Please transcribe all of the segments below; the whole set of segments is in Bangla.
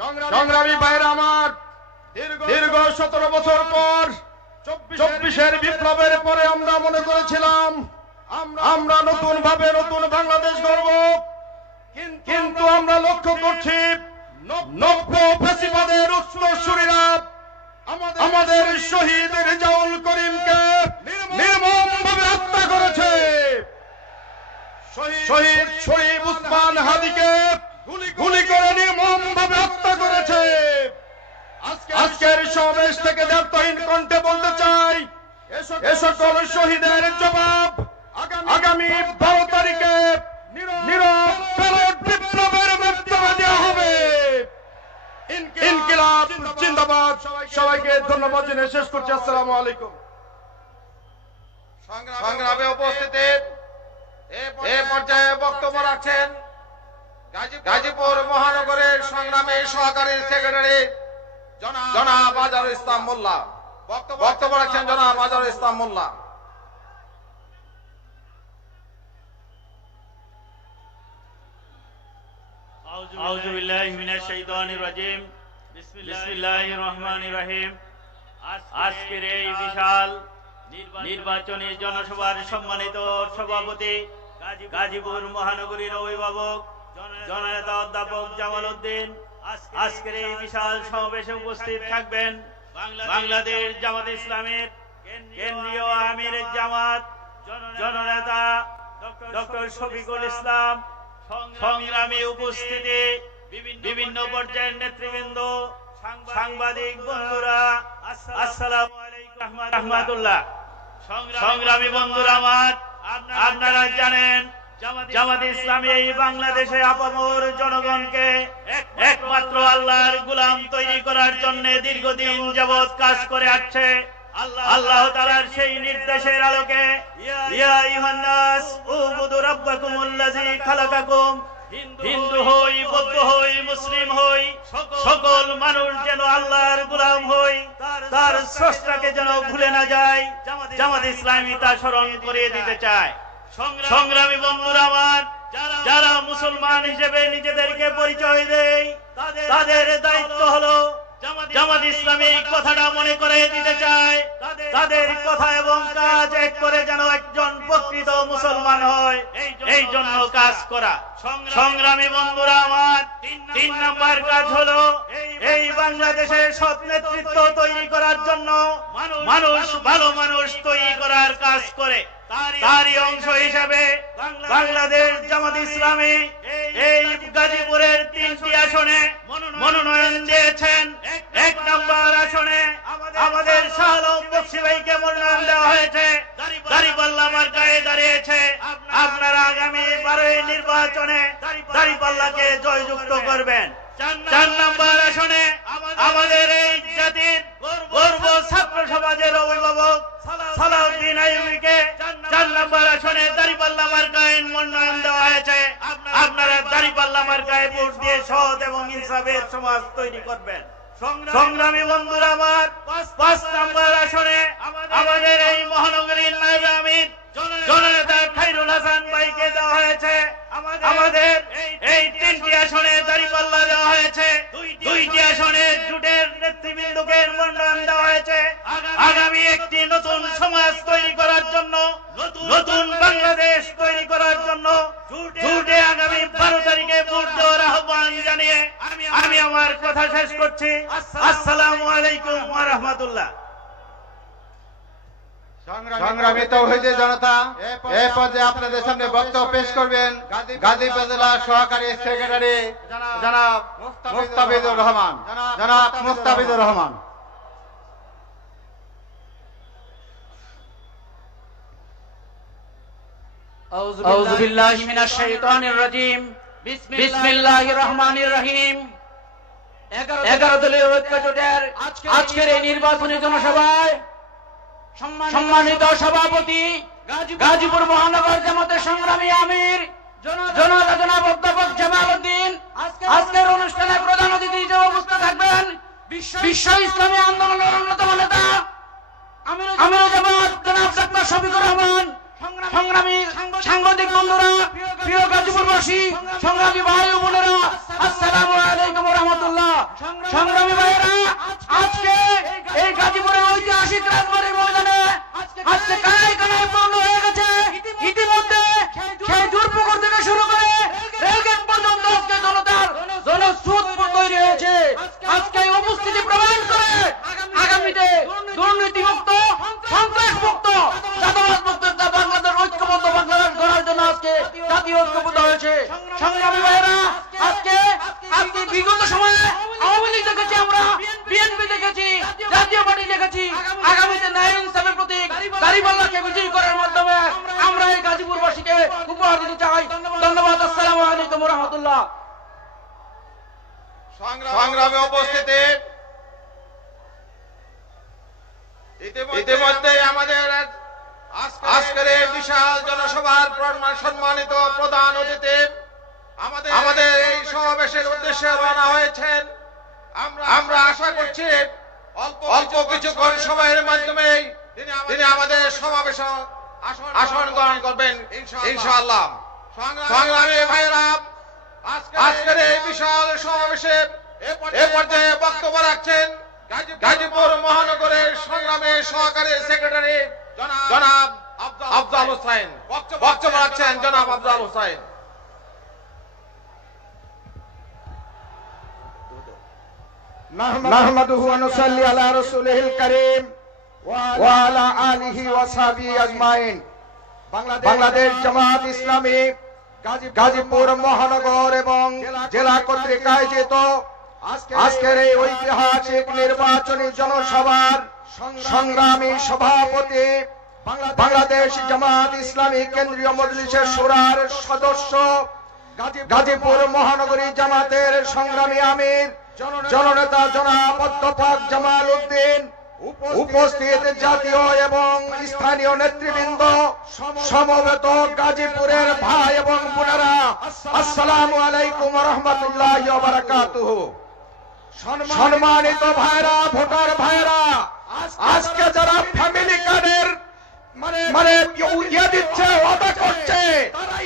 সংগ্রামী ভাইরা আমার, দীর্ঘ 17 বছর পর 24-এর বিপ্লবের পরে আমরা মনে করেছিলাম আমরা নতুন ভাবে নতুন বাংলাদেশ গড়ব, কিন্তু আমরা লক্ষ্য করছি নব্য ফ্যাসিবাদের উত্তরসূরিরা আমাদের শহীদ রেজাউল করিমকে নির্মমভাবে হত্যা করেছে। শহীদ শরীফ উসমান হাদিকে গুলি করে নির্মমভাবে হত্যা করেছে। আজকের সমাবেশ থেকে দ্ব্যর্থহীন কণ্ঠে বলতে চাই, এ সকল শহীদের জবাব আগামী 12 তারিখে নীরব ব্যালট বিপ্লবের মাধ্যমে দেওয়া হবে। ইনকিলাব জিন্দাবাদ। সবাইকে ধন্যবাদ জানিয়ে শেষ করছি। আসসালামু আলাইকুম। সংগ্রামে উপস্থিতি এ পর্যায়ে বক্তব্য রাখছেন গাজীপুর মহানগরের সংগ্রামী সহকারী সেক্রেটারি জনাব আজহারুল ইসলাম মোল্লা। বক্তব্য রাখছেন জনাব আজহারুল ইসলাম মোল্লা। আউযু বিল্লাহি মিনাশ শাইতানির রাজিম। বিসমিল্লাহির রহমানির রহিম। আজকের এই বিশাল নির্বাচনী জনসভার সম্মানিত সভাপতি গাজীপুর মহানগরীর অভিভাবক জননেতা অধ্যাপক জামাল উদ্দিন, আজকের এই বিশাল সমাবেশে উপস্থিত থাকবেন বাংলাদেশ জামাত ইসলামের কেন্দ্রীয় আমির জামাত জননেতা ডক্টর শফিকুল ইসলাম, সংগ্রামী উপস্থিতি বিভিন্ন পর্যায়ের নেতৃবৃন্দ, সাংবাদিক বন্ধুরা, আসসালামু আলাইকুম ওয়া রাহমাতুল্লাহ। সংগ্রামী বন্ধুরা আমার, আপনারা জানেন জামাত ইসলামী এই বাংলাদেশে আপামর জনগণকে একমাত্র আল্লাহর গোলাম তৈরি করার জন্য দীর্ঘদিন যাবৎ কাজ করে আসছে। আল্লাহ তাআলার সেই নির্দেশের আলোকে ইয়া আইয়ুহান নাস উবুদু রাব্বাকুমুল্লাযী খালাকাকুম, হিন্দু হই, বৌদ্ধ হই, মুসলিম হই, সকল মানুষ যেন আল্লাহর গোলাম হই, তার স্রষ্টাকে যেন ভুলে না যায়। জামাত ইসলামী তা স্মরণ করিয়ে দিতে চায়। সংগ্রামী বন্ধুরা আমার, যারা মুসলমান হিসেবে নিজেদেরকে পরিচয় দেয়, তাদের দায়িত্ব হলো জামাত ইসলামী এই কথাটা মনে করে দিতে চায়, তাদের কথা এবং কাজ এক করে যেন একজন প্রকৃত মুসলমান হয়, এই জন্য কাজ করা। সংগ্রামী বন্ধুরা আমার, 3 নাম্বার কাজ হলো এই বাংলাদেশের সৎ নেতৃত্ব তৈরি করার জন্য মানুষ ভালো মানুষ তৈরি করার কাজ করে। তারই অংশ হিসাবে বাংলাদেশ জামাত ইসলামী এই গাজীপুরের 3টি আসনে মনোনয়ন দিয়েছেন। 1 নম্বর আসনে আমাদের শাহ আলম বকশী ভাইকে মনোনয়ন দেওয়া হয়েছে, দাঁড়িপাল্লা মার্কায় দাঁড়িয়েছে। আপনারা আগামী 12 নির্বাচনে দাঁড়িপাল্লাকে জয়যুক্ত করবেন। 4 নম্বর আসনে আমাদের এই জাতির গর্ব ছাত্র সমাজের অভিভাবক সালাউদ্দিন আইয়ুবীকে 4 নম্বর আসনে দাঁড়িপাল্লা মার্কায় মনোনয়ন দেওয়া হয়েছে। আপনারা দাঁড়িপাল্লা মার্কায় ভোট দিয়ে সৎ এবং ইনসাফের সমাজ তৈরি করবেন। সংগ্রামী বন্ধুরা আমার, 5 নম্বর আসনে আমাদের এই মহানগরীর নায়েব আমির জননেতা খায়রুল হাসান ভাইকে দেওয়া হয়েছে। আমাদের এই 3টি আসনে দাঁড়িপাল্লা দেওয়া হয়েছে। 2টি আসনে জোটের নেতৃবৃন্দকে মনোনয়ন দেওয়া হয়েছে। আগামী একটি নতুন সমাজ তৈরি করার জন্য, নতুন বাংলাদেশ তৈরি করার জন্য জোটে আগামী 12 তারিখে ভোট দেওয়ার আহ্বান জানিয়ে আমি আমার কথা শেষ করছি। আসসালামু আলাইকুম ওয়া রাহমাতুল্লাহ। সংগ্রামী তাওহীদের জনতা, এই পর্যায়ে আপনাদের সামনে বক্তব্য পেশ করবেন গাজীপুর জেলা সহকারী সেক্রেটারি জনাব মুস্তাফিজুর রহমান। জনাব মুস্তাফিজুর রহমান। আউযু বিল্লাহি মিনাশ শাইতানির রাজিম। বিসমিল্লাহির রহমানির রহিম। 11 দলীয় ঐক্য জোটের আজকের এই নির্বাচনী জনসভায় সম্মানিত সভাপতি গাজীপুর মহানগর জামাতের সংগ্রামী আমির জনাব অধ্যাপক জামাল উদ্দিন, আজকের অনুষ্ঠানে প্রধান অতিথি হিসেবে উপস্থিত থাকবেন বিশ্ব ইসলামী আন্দোলনের অন্যতম নেতা আমির জামাত জনাব ডক্টর শফিকুর রহমান, সংগ্রামী সাংবাদিক বন্ধুরা, প্রিয় গাজীপুরবাসী, সংগ্রামী ভাই ও বোনেরা, আসসালামু আলাইকুম ওয়া রাহমাতুল্লাহ। ঐতিহাসিক রাজবাড়ির ময়দানে আজকে কানায় কানায় পূর্ণ হয়ে গেছে। ইতিমধ্যে খেজুর পুকুর থেকে শুরু করে রেলগেট পর্যন্ত আজকে জনতার জনস্রোত তৈরি হয়েছে। আজকে এই উপস্থিতি প্রমাণ করে আগামীতে দুর্নীতি মুক্ত, সন্ত্রাস মুক্ত, চাঁদাবাজ মুক্ত একটা বাংলাদেশ, ঐক্যবদ্ধ বাংলাদেশ গড়ার জন্য আজকে জাতীয় ঐক্যবদ্ধ হয়েছে। সংগ্রামী ভাইয়েরা, আজকে বিগত সময়ে আওয়ামী লীগ দেখেছি, আমরা বিএনপি দেখেছি, জাতীয় পার্টি দেখেছি। আগামীতে ন্যায় ইনসাফের প্রতীক দাঁড়িপাল্লাকে বিজয়ী করার মাধ্যমে আমরা এই গাজীপুরবাসীকে উপহার দিতে চাই। ধন্যবাদ। আসসালামু আলাইকুম ওয়া রাহমাতুল্লাহ। সংগ্রামে উপস্থিতি, ইতিমধ্যে আমাদের আজকের এই বিশাল জনসভার সম্মানিত প্রধান অতিথি আমাদের এই সমাবেশের উদ্দেশ্যে রওনা হয়েছেন। আমরা আশা করছি অল্প কিছুক্ষণ সময়ের মাধ্যমে তিনি আমাদের সমাবেশ আসন গ্রহণ করবেন ইনশাআল্লাহ। সংগ্রামী ভাইয়েরা, আজকের এই বিশাল সমাবেশে এ পর্যায়ে বক্তব্য রাখছেন গাজীপুর মহানগরের সংগ্রামী সহকারী সেক্রেটারি জনাব আফজাল হোসেন। বক্তব্য রাখছেন জনাব আফজাল হোসেন। নাহমাদুহু ওয়া নুসাল্লি আলা রাসূলিল কারীম ওয়া আলা আলিহি ওয়া সাহবিহি আজমাইন। বাংলাদেশ জামাত ইসলামী গাজীপুর মহানগর এবং জেলা কর্তৃক আয়োজিত আজকের এই ঐতিহাসিক নির্বাচনী জনসভার সংগ্রামী সভাপতি, বাংলাদেশ জামাত ইসলামী কেন্দ্রীয় মজলিসের শুরার সদস্য, গাজীপুর মহানগরী জামাতের সংগ্রামী আমির জননেতা জনাব অধ্যাপক জামাল উদ্দিন, উপস্থিত জাতীয় এবং স্থানীয় নেতৃবৃন্দ, সমবেত গাজীপুরের ভাই এবং বোনেরা, আসসালামু আলাইকুম ওয়া রাহমাতুল্লাহি ওয়া বারাকাতুহু। সম্মানিত ভাইরা, ভোটার ভাইরা, আজকে যারা ফ্যামিলি কার্ডের মানে ইয়ে দিচ্ছে, ওয়াদা করছে,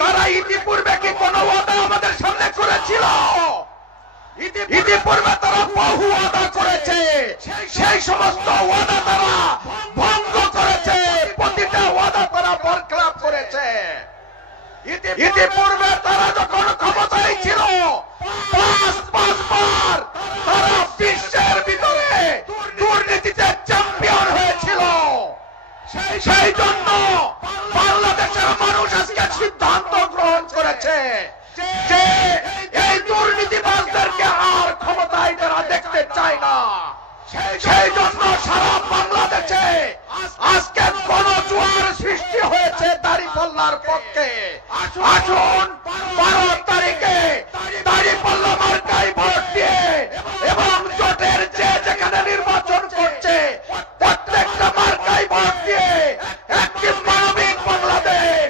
তারা ইতিপূর্বে কি কোনো ওয়াদা আমাদের সামনে করেছিল? ইতিপূর্বে তারা বহু ওয়াদা করেছে, সেই সমস্ত ওয়াদা তারা ভঙ্গ করেছে, প্রতিটা ওয়াদা তারা বরখলাপ করেছে। ইতিপূর্বে তারা যখন ক্ষমতায় ছিল, পাঁচবার তারা বিশ্বের ভিতরে দুর্নীতিতে চ্যাম্পিয়ন হয়েছিল। সেই জন্য বাংলাদেশের মানুষ আজকে সিদ্ধান্ত গ্রহণ করেছে যে এই দুর্নীতিবাজদেরকে আর ক্ষমতায় তারা দেখতে চায় না। সেই জন্য সারা বাংলাদেশে আজকে গণজোয়ার সৃষ্টি হয়েছে দাঁড়িপাল্লার পক্ষে। আসুন 12 তারিখে দাঁড়িপাল্লা মার্কায় ভোট দিয়ে এবং জোটের যে যেখানে নির্বাচন করছে প্রত্যেকটা মার্কায় ভোট দিয়ে একটি মানবিক বাংলাদেশ,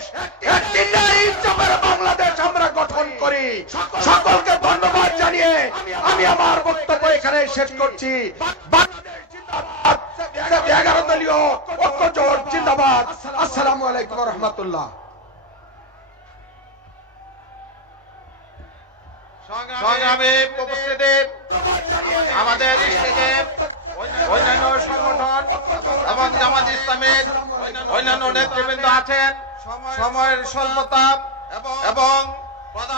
একটি ন্যায় ইনসাফের বাংলাদেশ আমরা গঠন করি। সকলকে ধন্যবাদ জানিয়ে আমি আমার বক্তব্য এখানে শেষ করছি। বাংলাদেশ জিন্দাবাদ, 11 দলীয় ঐক্য জোট জিন্দাবাদ। আসসালামু আলাইকুম ওয়া রাহমাতুল্লাহ। সংগ্রামী উপস্থিতি, আমাদের স্টেজে অন্যান্য সংগঠন এবং জামাত ইসলামের অন্যান্য নেতৃবৃন্দ আছেন। সময়ের স্বল্পতা এবং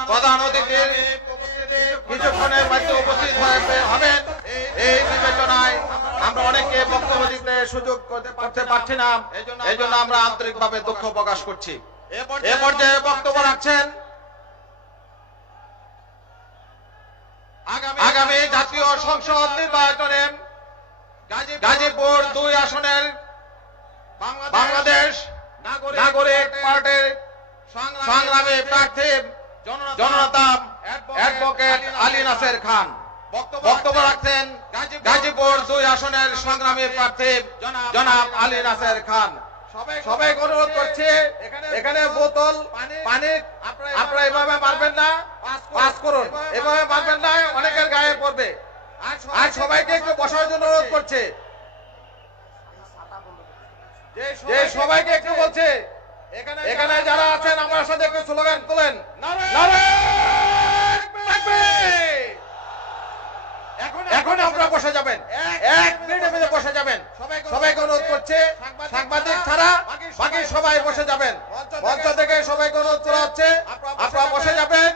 প্রধান অতিথির কিছুক্ষণের মধ্যে উপস্থিত হবেন, এই বিবেচনায় আমরা অনেকে বক্তব্য দিতে সুযোগ করতে পারছি না। এই জন্য আমরা আন্তরিকভাবে দুঃখ প্রকাশ করছি। এ পর্যায়ে বক্তব্য রাখছেন আগামী জাতীয় সংসদ নির্বাচনে গাজীপুর 2 আসনের বাংলাদেশ নাগরিক পার্টির সংগ্রামী প্রার্থী জননেতা অ্যাডভোকেট আলী নাসের খান। বক্তব্য রাখছেন গাজীপুর 2 আসনের সংগ্রামী প্রার্থী জনাব আলী নাসের খান। সবাইকে অনুরোধ করছি, এখানে বোতল পানি আপনারা এভাবে মারবেন না, পাস করুন, এভাবে মারবেন না, অনেকের গায়ে পড়বে। আর সবাইকে একটু বসার জন্য অনুরোধ করছে, যে সবাইকে একটু বলছে এখানে যারা আছেন আমার সাথে একটু স্লোগান তোলেন, এখন আপনারা বসে যাবেন, 1 মিনিটের মধ্যে বসে যাবেন। সবাইকে অনুরোধ করছি। সবাই বসে যাবেন। মঞ্চ থেকে সবাইকে অনুরোধ করা হচ্ছে আপনারা বসে যাবেন।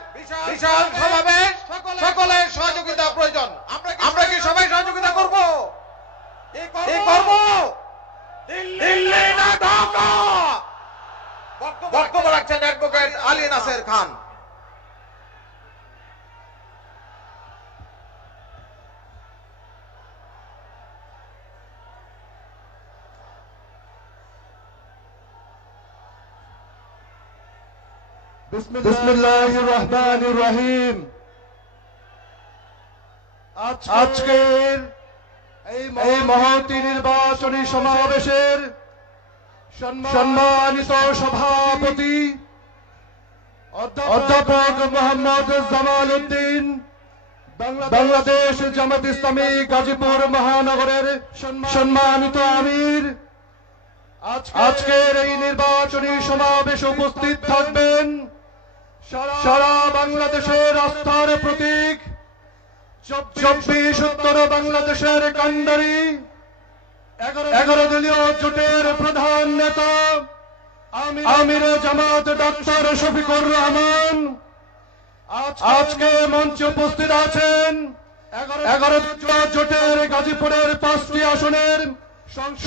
বিশাল সমাবেশ, সকলের সহযোগিতা প্রয়োজন। আমরা কি সবাই সহযোগিতা করব? কি করব? দিল্লি না ঢাকা? বক্তব্য রাখছেন অ্যাডভোকেট আলী নাসের খান। বিসমিল্লাহির রহমানির রহিম। আজকের এই মহতী নির্বাচনী সমাবেশের সম্মানিত সভাপতি অধ্যাপক মোহাম্মদ জামাল উদ্দিন, বাংলাদেশ জামাত ইসলামী গাজীপুর মহানগরের সম্মানিত আমির, আজকের এই নির্বাচনী সমাবেশে উপস্থিত থাকবেন সারা বাংলাদেশের আস্থার প্রতীক 24 উত্তর বাংলাদেশের কান্ডারি 11 দলীয় জোটের প্রধান নেতা আমির জামাত ডক্টর শফিকুর রহমান। আজকে মঞ্চে উপস্থিত আছেন 11 জোটের গাজীপুরের 5টি আসনের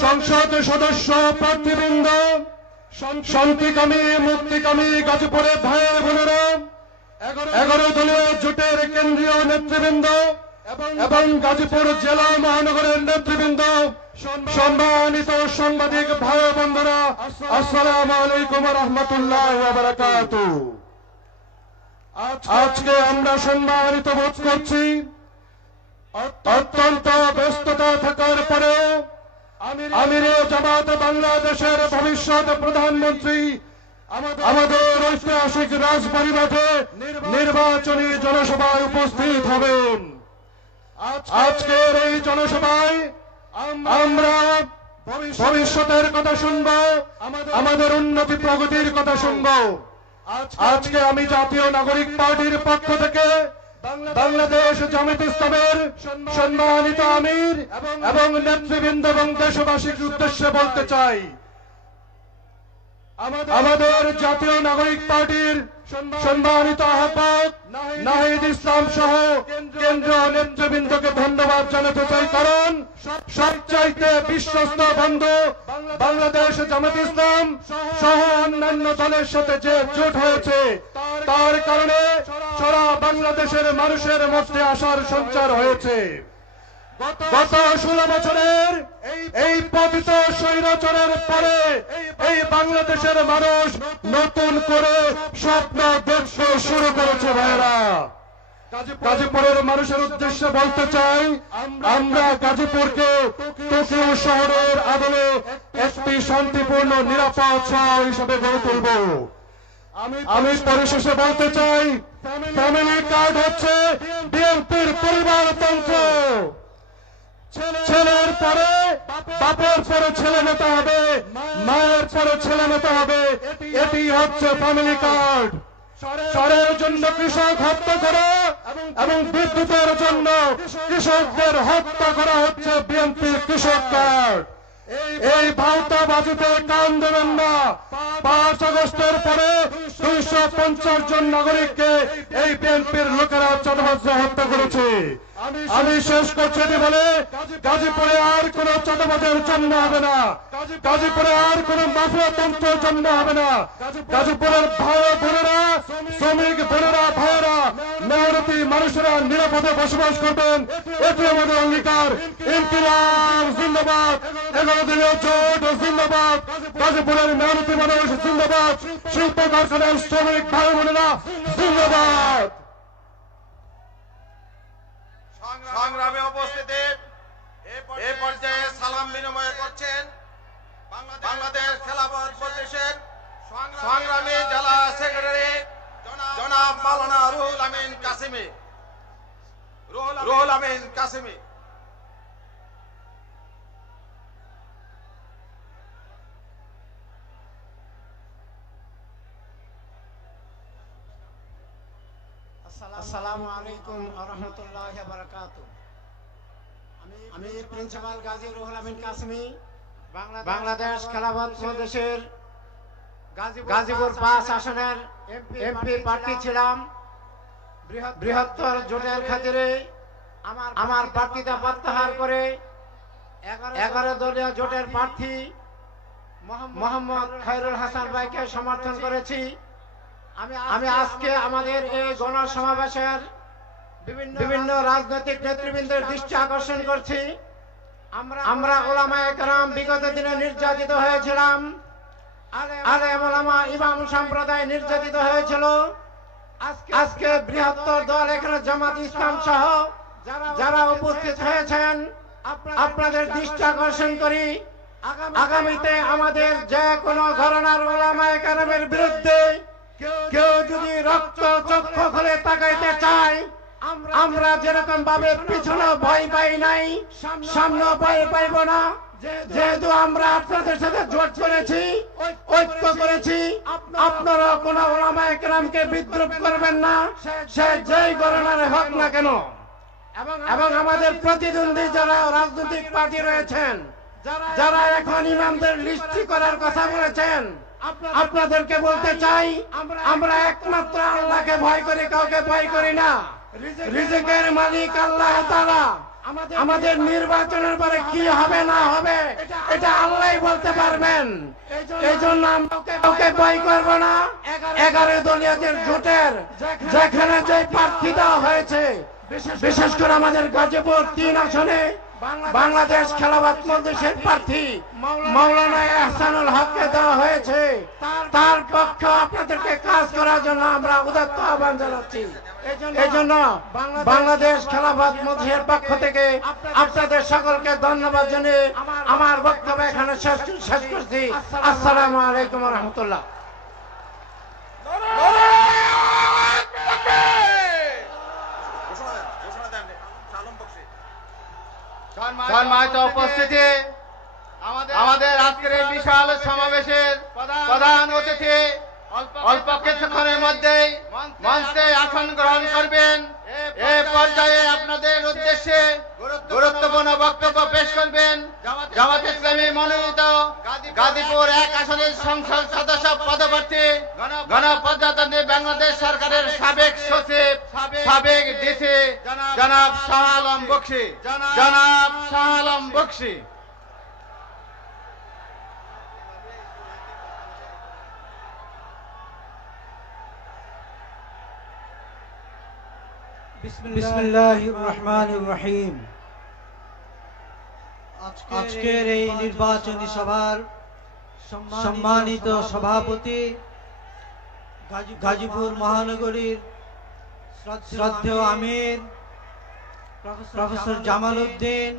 সংসদ সদস্য প্রার্থীবৃন্দ, শান্তিকামী মুক্তিকামী গাজীপুরের ভাই বোনেরা, 11 দলীয় জোটের কেন্দ্রীয় নেতৃবৃন্দ এবং গাজীপুর জেলা মহানগরের নেতৃবৃন্দ, সম্মানিত সাংবাদিক ভাই বন্ধুরা, আসসালামু আলাইকুম ওয়া রাহমাতুল্লাহি ওয়া বারাকাতুহু। আজকে আমরা সম্মানিত বোধ করছি অত্যন্ত ব্যস্ততা থাকার পরেও আমিরে জামাত বাংলাদেশের ভবিষ্যৎ প্রধানমন্ত্রী আমাদের ঐতিহাসিক রাজবাড়ী মাঠে নির্বাচনী জনসভায় উপস্থিত হবেন। আজকের এই জনসভায় আমরা ভবিষ্যতের কথা শুনব, আমাদের উন্নতি প্রগতির কথা শুনব। আজকে আমি জাতীয় নাগরিক পার্টির পক্ষ থেকে বাংলাদেশ জামাত ইসলামের সম্মানিত আমির এবং নেতৃবৃন্দ এবং দেশবাসীর উদ্দেশ্যে বলতে চাই, আমাদের জাতীয় নাগরিক পার্টির সম্মানিত আহ্বায়ক নাহিদ ইসলাম সহ কেন্দ্রীয় নেতৃবৃন্দকে ধন্যবাদ জানাতে চাই, কারণ সবচাইতে বিশ্বস্ত বন্ধু বাংলাদেশ জামাত ইসলাম সহ অন্যান্য দলের সাথে যে জোট হয়েছে তার কারণে সারা বাংলাদেশের মানুষের মধ্যে আশার সঞ্চার হয়েছে। গত 16 বছরের এই পতিত স্বৈরাচারের পরে এই বাংলাদেশের মানুষ নতুন করে স্বপ্ন দেখতে শুরু করেছে। ভাইরা, গাজীপুরের মানুষের উদ্দেশ্যে বলতে চাই, আমরা গাজীপুরকে টোকিও শহরের আদলে একটি শান্তিপূর্ণ নিরাপদ শহর হিসেবে গড়ে তুলব। আমি পরিশেষে বলতে চাই, ফ্যামিলি কার্ড হচ্ছে বিএনপির পরিবারতন্ত্র। ছেলের পরে বাপের পরে ছেলে নিতে হবে, মায়ের পরে ছেলে নিতে হবে, এটি হচ্ছে ফ্যামিলি কার্ড। সারের জন্য কৃষক হত্যা করা এবং বিদ্যুতের জন্য কৃষকদের হত্যা করা হচ্ছে বিএনপির কৃষক কার্ড। এই ভাওতাবাজিতে কান দেবেন না। 5 আগস্টের পরে 250 জন নাগরিককে এই বিএনপির লোকেরা চাঁদাবাজরা হত্যা করেছে। আমি শেষ করছি বলে, গাজীপুরে আর কোন চাঁদাবাজের জন্ম হবে না, গাজীপুরে আর কোন মাফিয়া তন্ত্রের জন্ম হবে না। গাজীপুরের ভাই বোনেরা, শ্রমিক বোনেরা, ভাইয়েরা, মেহনতি মানুষেরা নিরাপদে বসবাস করবেন, এটি আমাদের অঙ্গীকার। ইনকিলাব জিন্দাবাদ, 11 দলীয় জোট জিন্দাবাদ, গাজীপুরের মেহনতি মানুষ জিন্দাবাদ, শিল্প কারখানার শ্রমিক ভাই বোনেরা জিন্দাবাদ। সংগ্রামে উপস্থিতি এ পর্যায়ে সালাম বিনিময় করছেন বাংলাদেশ খেলাফত মজলিসের সংগ্রামী জেলা সেক্রেটারি জনাব মাওলানা রুহুল আমিন কাসেমি। আসসালামু আলাইকুম ওয়া রাহমাতুল্লাহি ওয়া বারাকাতুহু। আমি প্রিন্সিপাল গাজী রুহুল আমিন কাসেমি, বাংলাদেশ খেলাফত মজলিসের গাজীপুর 5 আসনের এমপি প্রার্থী ছিলাম। বৃহত্তর জোটের খাতিরে আমার প্রার্থিতা প্রত্যাহার করে 11 দলীয় জোটের প্রার্থী মোহাম্মদ খায়রুল হাসান ভাইকে সমর্থন করেছি। আমি আজকে আমাদের এই গণসমাবেশের বিভিন্ন রাজনৈতিক নেতৃবৃন্দের দৃষ্টি আকর্ষণ করছি। আমরা উলামায়ে কেরাম বিগত দিনে নির্যাতিত হয়েছিলাম, আলেম ওলামা ইমাম সম্প্রদায় নির্যাতিত হয়েছিল। আজকে বৃহত্তর দল এখানে জামাত ইসলাম সহ যারা উপস্থিত হয়েছেন, আপনাদের দৃষ্টি আকর্ষণ করি, আগামীতে আমাদের যে কোনো ঘরানার উলামায়ে কেরামের বিরুদ্ধে কেউ যদি রক্ত চক্ষু খুলে তাকাইতে চায়, আমরা যেরকম ভাবে পিছনে ভয় পাই নাই, সামনে ভয় পাইব না। যেহেতু আমরা আপনাদের সাথে জোট করেছি, ঐক্য করেছি, আপনারা কোন উলামায়ে কেরামকে বিদ্রুপ করবেন না, সে যেই ঘরানার হোক না কেন। এবং আমাদের প্রতিদ্বন্দ্বী যারা রাজনৈতিক পার্টি রয়েছেন, যারা এখন ইমামদের লিস্ট করার কথা বলেছেন, আপনাদেরকে বলতে চাই, আমরা একমাত্র আল্লাহকে ভয় করি, কাউকে ভয় করি না। রিজিকের মালিক আল্লাহ তাআলা। আমাদের নির্বাচনের পরে কি হবে না হবে এটা আল্লাহই বলতে পারবেন। এই জন্য আমরা কাউকে ভয় করব না। 11 দলীয়দের জোটের যেখানে যে প্রার্থী দেওয়া হয়েছে, বিশেষ করে আমাদের গাজীপুর 3 আসনে বাংলাদেশ খেলাফত মজলিসের প্রার্থী মাওলানা ইহসানুল হককে দেওয়া হয়েছে। তার পক্ষে আপনাদেরকে কাজ করার জন্য আমরা উদাত্ত আহ্বান জানাচ্ছি। এই জন্য বাংলাদেশ খেলাফত মজলিসের পক্ষ থেকে আপনাদের সকলকে ধন্যবাদ জানিয়ে আমার বক্তব্য এখানে শেষ করছি। আসসালামু আলাইকুম ওয়া রাহমাতুল্লাহ। সম্মানিত উপস্থিতি, আমাদের আজকের এই বিশাল সমাবেশের প্রধান অতিথি অল্প কিছুক্ষণের মধ্যেই মঞ্চে আসন গ্রহণ করবেন। এই পর্যায়ে আপনাদের উদ্দেশ্যে গুরুত্বপূর্ণ বক্তব্য পেশ করবেন জামাত ইসলামী মনোনীত গাজীপুর 1 আসনের সংসদ সদস্য পদপ্রার্থী গণপ্রজাতন্ত্রী বাংলাদেশ সরকারের সাবেক সচিব, সাবেক ডিসি জনাব শাহ আলম বকশী। জনাব শাহ আলম বকশী। বিসমিল্লাহির রহমানির রহিম। আজকের এই নির্বাচনী সভার সম্মানিত সভাপতি, গাজীপুর মহানগরীর শ্রদ্ধেয় আমির প্রফেসর জামাল উদ্দিন,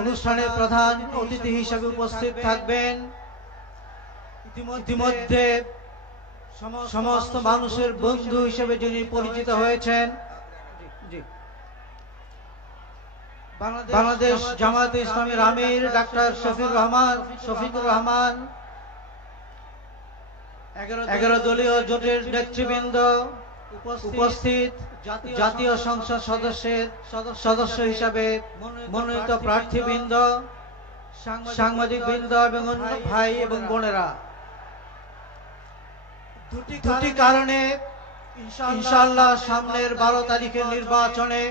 অনুষ্ঠানের প্রধান অতিথি হিসেবে উপস্থিত থাকবেন। ইতিমধ্যে সমস্ত মানুষের বন্ধু হিসেবে যিনি পরিচিত হয়েছেন, বাংলাদেশ জামাত ইসলামীর আমির ডাক্তার শফিকুর রহমান, 11 দলীয় জোটের নেতৃবৃন্দ উপস্থিত, জাতীয় সংসদ সদস্য হিসাবে মনোনীত প্রার্থীবৃন্দ, সাংবাদিক বৃন্দ এবং ভাই এবং বোনেরা, দুটি কারণে ইনশাআল্লাহ সামনের 12 তারিখের নির্বাচনে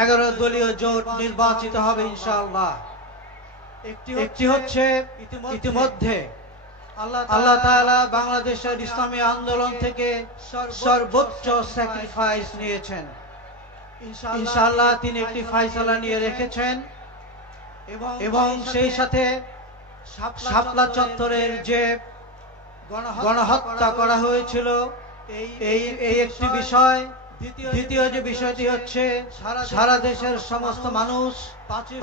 11 দলীয় জোট নির্বাচিত হবে ইনশাআল্লাহ। একটি হচ্ছে ইতিমধ্যে আল্লাহ তাআলা বাংলাদেশের ইসলামী আন্দোলন থেকে সর্বোচ্চ স্যাক্রিফাইস নিয়েছেন। ইনশাআল্লাহ তিনি একটি ফয়সালা নিয়ে রেখেছেন এবং সেই সাথে শাপলা চত্বরের যে গণহত্যা করা হয়েছিল, এই একটি বিষয়। দ্বিতীয় যে বিষয়টি হচ্ছে সারা দেশের সমস্ত মানুষ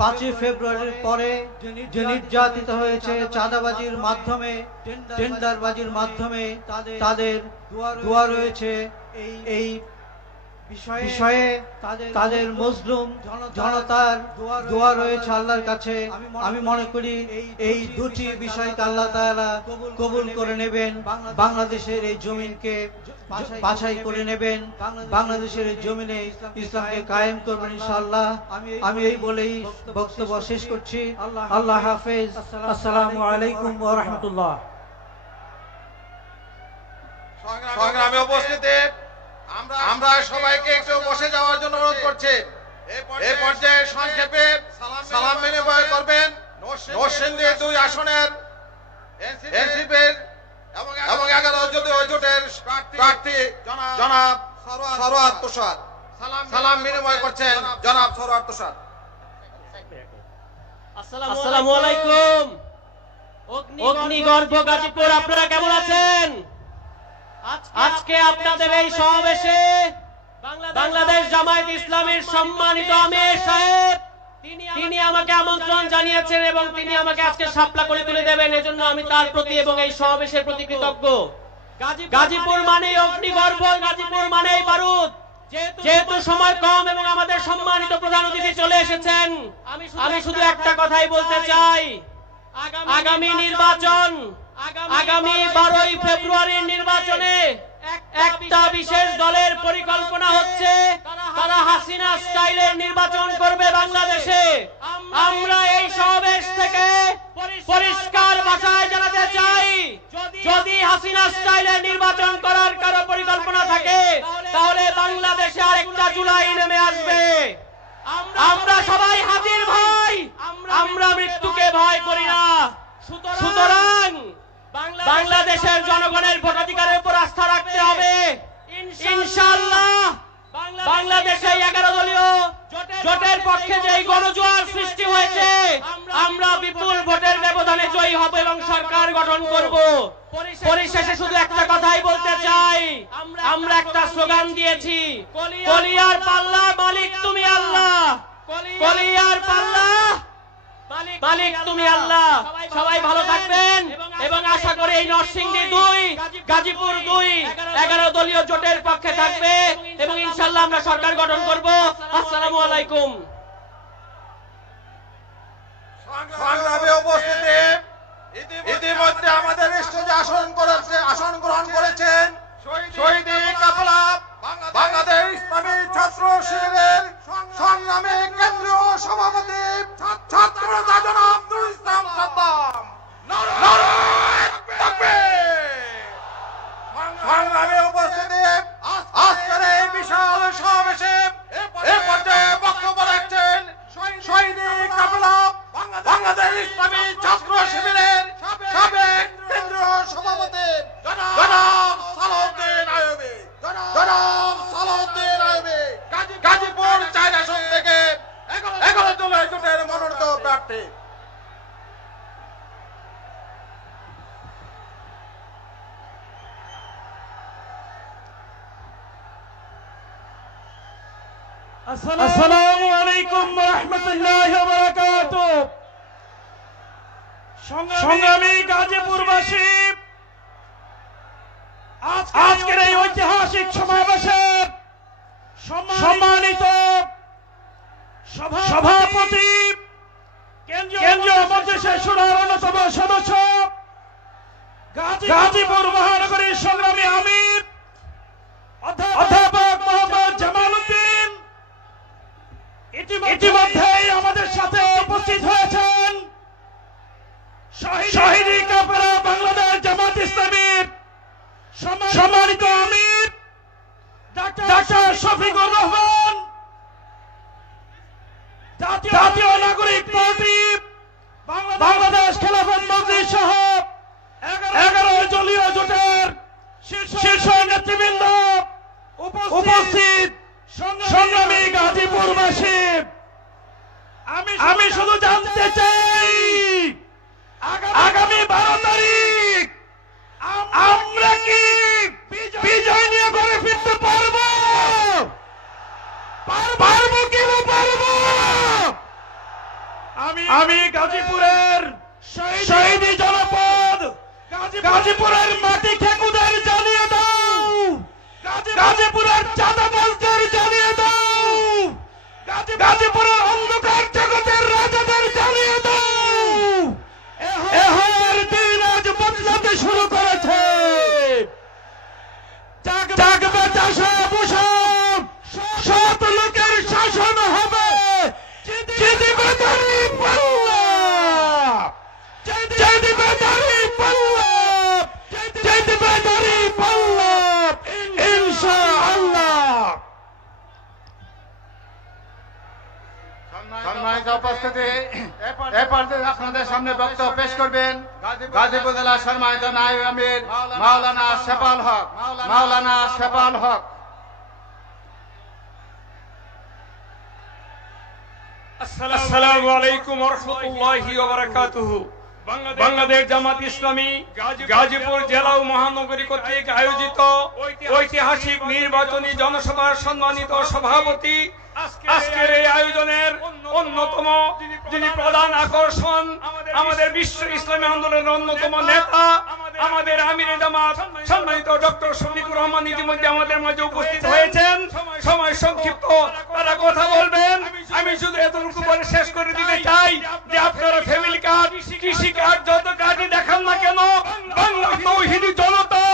5 ফেব্রুয়ারির পরে যে নির্যাতিত হয়েছে চাঁদাবাজির মাধ্যমে, টেন্ডারবাজির মাধ্যমে, তাদের দোয়া রয়েছে এই বিষয়ে তাদের মজলুম জনতার দোয়া রয়েছে আল্লাহর কাছে। আমি মনে করি এই দুটি বিষয়কে আল্লাহ তাআলা কবুল করে নেবেন, বাংলাদেশের এই জমিনকে বাছাই করে নেবেন, বাংলাদেশের এই জমিনে ইসলামকে কায়েম করবেন ইনশাআল্লাহ। আমি এই বলেই বক্তব্য শেষ করছি। আল্লাহ হাফেজ। আসসালামু আলাইকুম ওয়া রাহমাতুল্লাহ। সংগ্রামে উপস্থিতি আমরা সবাইকে একটু বসে যাওয়ার জন্য অনুরোধ করছি। এই পর্যায়ে সংক্ষেপে সালাম বিনিময় করবেন নরসিংদী 2 আসনের এনসিপির এবং 11 জোটের প্রার্থী জনাব সরওয়ার তুষার। সালাম বিনিময় করছেন জনাব সরওয়ার তুষার। আসসালামু আলাইকুম। অগ্নিগর্ভ গাজীপুর, আপনারা কেমন আছেন? আজকে আপনাদের এই সমাবেশে বাংলাদেশ জামায়াত ইসলামীর সম্মানিত আমির সাহেব তিনি আমাকে আমন্ত্রণ জানিয়েছেন এবং তিনি আমাকে আজকে শাপলা করে তুলে দেবেন, এজন্য আমি তার প্রতি এবং এই সমাবেশের প্রতি কৃতজ্ঞ। গাজীপুর মানেই অগ্নিগর্ভ, গাজীপুর মানেই বারুদ। যেহেতু সময় কম এবং আমাদের সম্মানিত প্রধান অতিথি চলে এসেছেন, আমি শুধু একটা কথাই বলতে চাই। আগামী নির্বাচন, আগামী 12 ফেব্রুয়ারির নির্বাচনে একটা বিশেষ দলের পরিকল্পনা হচ্ছে, তারা হাসিনা স্টাইলের নির্বাচন করবে বাংলাদেশে। আমরা এই সমাবেশ থেকে পরিষ্কার ভাষায় জানাতে চাই, যদি হাসিনা স্টাইলের নির্বাচন করার কারো পরিকল্পনা থাকে তাহলে বাংলাদেশে আরেকটা জুলাই নেমে আসবে। আমরা সবাই হাজির ভাই, আমরা মৃত্যুকে ভয় করি না। সুতরাং বাংলাদেশের জনগণের ভোটাধিকারের উপর আস্থা রাখতে হবে। ইনশাআল্লাহ বাংলাদেশে 11 দলীয় জোটের পক্ষে যে গণজোয়ার সৃষ্টি হয়েছে, আমরা বিপুল ভোটের ব্যবধানে জয়ী হব এবং সরকার গঠন করব। পরিশেষে শুধু একটা কথাই বলতে চাই, আমরা একটা স্লোগান দিয়েছি, কলিয়ার পাল্লা মালিক তুমি আল্লাহ, কলিয়ার পাল্লা মালিক তুমি আল্লাহ। সবাই ভালো থাকবেন এবং আশা করি এই নরসিংদী 2 গাজীপুর 2 11 দলীয় জোটের পক্ষে থাকবে এবং ইনশাআল্লাহ আমরা সরকার গঠন করব। আসসালামু আলাইকুম। সংগ্রামে উপস্থিতি ইতিমধ্যে আমাদের স্টেজে আসন গ্রহণ করেছেন শহীদি কাফেলা বাংলাদেশ ইসলামী ছাত্র শিবিরের সংগ্রামী কেন্দ্রীয় সভাপতি ছাত্রনেতা জনাব নুরুল ইসলাম সাদ্দাম। নারায়ে তাকবীর। সংগ্রামে উপস্থিতি আজকের এই বিশাল সমাবেশে এই পর্যায়ে বক্তব্য রাখছেন শহীদি কাফেলা বাংলাদেশ ইসলামী ছাত্র শিবিরের সাবেক কেন্দ্রীয় সভাপতি জনাব সালাউদ্দিন আইয়ুবী। জনাব সালাউদ্দিন আইয়ুবী গাজীপুর 4 আসন থেকে 11 দলীয় জোটের মনোনীত প্রার্থী। আসসালামু আলাইকুম ওয়া রাহমাতুল্লাহি ওয়া বারাকাতুহু। সংগ্রামী গাজীপুরবাসী, আজকের এই ঐতিহাসিক সমাবেশে সম্মানিত সভাপতি, কেন্দ্রীয় মজলিসের শুরার অন্যতম সদস্য, গাজীপুর মহানগরীর সংগ্রামী আমির অধ্যাপক মোহাম্মদ জামাল উদ্দিন ইতিমধ্যেই আমাদের সাথে উপস্থিত হয়েছেন। শহীদি কাফেলা বাংলাদেশ জামাত ইসলামীর সম্মানিত আমির ডাক্তার শফিকুর রহমান, জাতীয় নাগরিক পার্টি বাংলাদেশ খেলাফত মজলিস সহ 11 দলীয় জোটের শীর্ষ নেতৃবৃন্দ উপস্থিত, সংগ্রামী গাজীপুরবাসী, আমি শুধু জানতে চাই আগামী 12 তারিখ আমরা কি বিজয় নিয়ে ঘরে ফিরতে পারবো? পারবো কি না পারবো? আমি গাজীপুরের শহীদি জনপদ গাজীপুরের মাটি খেকুদের জানিয়ে দাও, গাজীপুরের চাঁদাবাজদের জ্বালিয়ে দাও, গাজীপুরের অন্ধকার জগতের রাজাদের জ্বালিয়ে দাও। এহর দিন আজ বদলাতে শুরু করেছে। জাগবে চাষা বুঝা, সব লোকের শাসন হবে। জিতবে দাঁড়ি পাল্লা, জিতবে দাঁড়ি পাল্লা, জিতবে দাঁড়ি পাল্লা, ইনশাআল্লাহ। সম্মানিত উপস্থিতি, এরপর আপনাদের সামনে বক্তব্য পেশ করবেন গাজীপুর জেলার সম্মানিত নায়েব আমির মাওলানা শেফাল হক। মাওলানা শেফাল হক। আসসালামু আলাইকুম ওয়া রাহমাতুল্লাহি ওয়া বারাকাতুহু। বাংলাদেশ জামাত ইসলামী গাজীপুর জেলা ও মহানগরী কর্তৃক আয়োজিত ঐতিহাসিক নির্বাচনী জনসভার সম্মানিত সভাপতি, আজকের এই আয়োজনের অন্যতম যিনি প্রধান আকর্ষণ, আমাদের বিশ্ব ইসলামী আন্দোলনের অন্যতম নেতা, আমাদের আমিরে জামাত সম্মানিত ডক্টর শফিকুর রহমান ইতিমধ্যে আমাদের মাঝে উপস্থিত হয়েছেন। সময় সংক্ষিপ্ত, তারা কথা বলবেন। আমি শুধু এতটুকু বলে শেষ করে দিতে চাই যে আপনারা ফ্যামিলি কার্ড, কৃষি কার্ড, যত কার্ডই দেখান না কেন, বাংলার তৌহিদি জনতা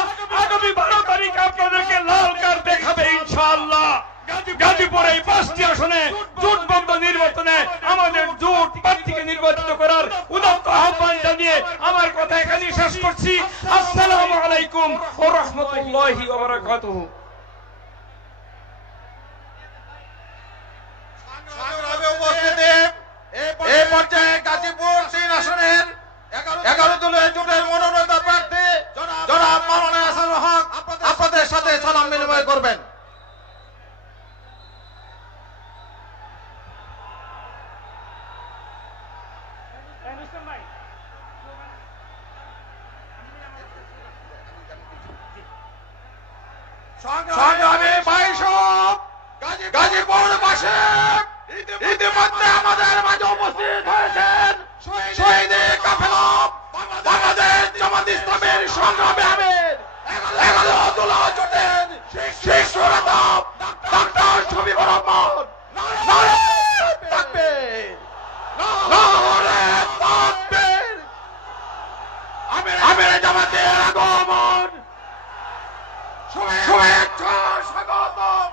আগামী 12 তারিখ আপনাদেরকে লাল কার্ড দেখাবে ইনশাআল্লাহ। গাজীপুর এই 5টি আসনে জোটবদ্ধ নির্বাচনে আমাদের জোট প্রার্থীকে নির্বাচিত করার উদাত্ত আহ্বান জানিয়ে আমার কথা এখানেই শেষ করছি। আসসালামু আলাইকুম ওয়া রাহমাতুল্লাহি ওয়া বারাকাতুহু। এই পর্যায়ে গাজীপুর 3 আসনের 11 দলীয় জোটের মনোনীত প্রার্থী জনাব মাওলানা আসানুল হক আপনাদের সাথে সালাম বিনিময় করবেন। সংগ্রামী ভাইসব, গাজীপুরবাসী ইতিমধ্যে আমাদের মাঝে উপস্থিত হয়েছেন শহীদে কাফেলা বাংলাদেশ জামাত ইসলামের সংগ্রামী আমির 11 দলীয় জোটের শীর্ষ নেতা ডক্টর শফিকুর রহমান। নারে তাকবীর, নারে তাকবীর। আমির জামাতের আগমন, শুভেচ্ছা, স্বাগতম।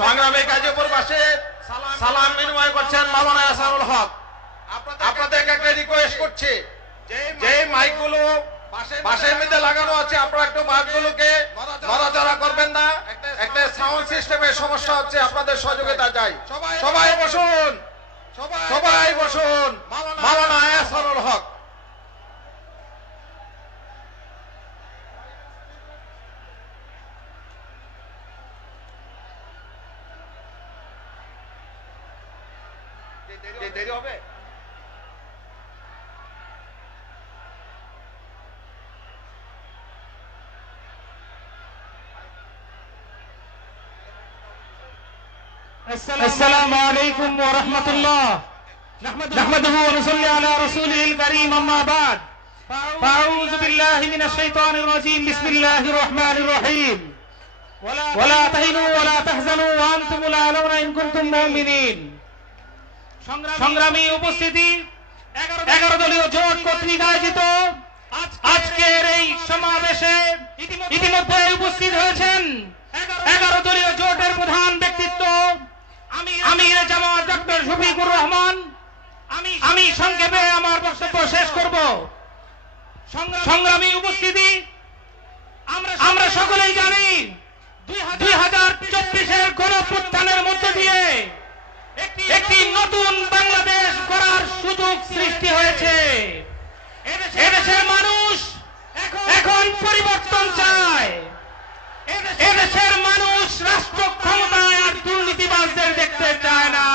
সংগ্রামী গাজীপুরবাসী সালাম বিনিময় করছেন মাওলানা আসানুল হক। আপনাদেরকে একটা রিকোয়েস্ট করছি, যে মাইকগুলো বাসের মধ্যে লাগানো আছে আপনারা একটু মাইকগুলোকে নড়াচড়া করবেন না। একটা সাউন্ড সিস্টেমের সমস্যা হচ্ছে, আপনাদের সহযোগিতা চাই। সবাই বসুন, সবাই বসুন। মাওলানা আসানুল হক। দেরি হবে। السلام عليكم ورحمة الله. نحمده ونصلي على رسوله الكريم. أما بعد، فأعوذ بالله من الشيطان الرجيم. بسم الله الرحمن الرحيم. ولا تهنوا ولا تحزنوا وأنتم الأعلون إن كنتم مؤمنين. সংগ্রামী উপস্থিতি, 11 দলীয় জোট কর্তৃক আয়োজিত আজকের এই সমাবেশে ইতিমধ্যে উপস্থিত হয়েছেন 11 দলীয় জোটের প্রধান ব্যক্তিত্ব আমিরে জামাত ডক্টর শফিকুর রহমান। আমি সংক্ষেপে আমার বক্তব্য শেষ করব। সংগ্রামী উপস্থিতি, আমরা সকলেই জানি 2024-এর গণঅভ্যুত্থানের মধ্য দিয়ে একটি নতুন বাংলাদেশ গড়ার সুযোগ সৃষ্টি হয়েছে। এদেশের মানুষ এখন পরিবর্তন চায়। এদেশের মানুষ রাষ্ট্র ক্ষমতায় আর দুর্নীতিবাজদের দেখতে চায় না।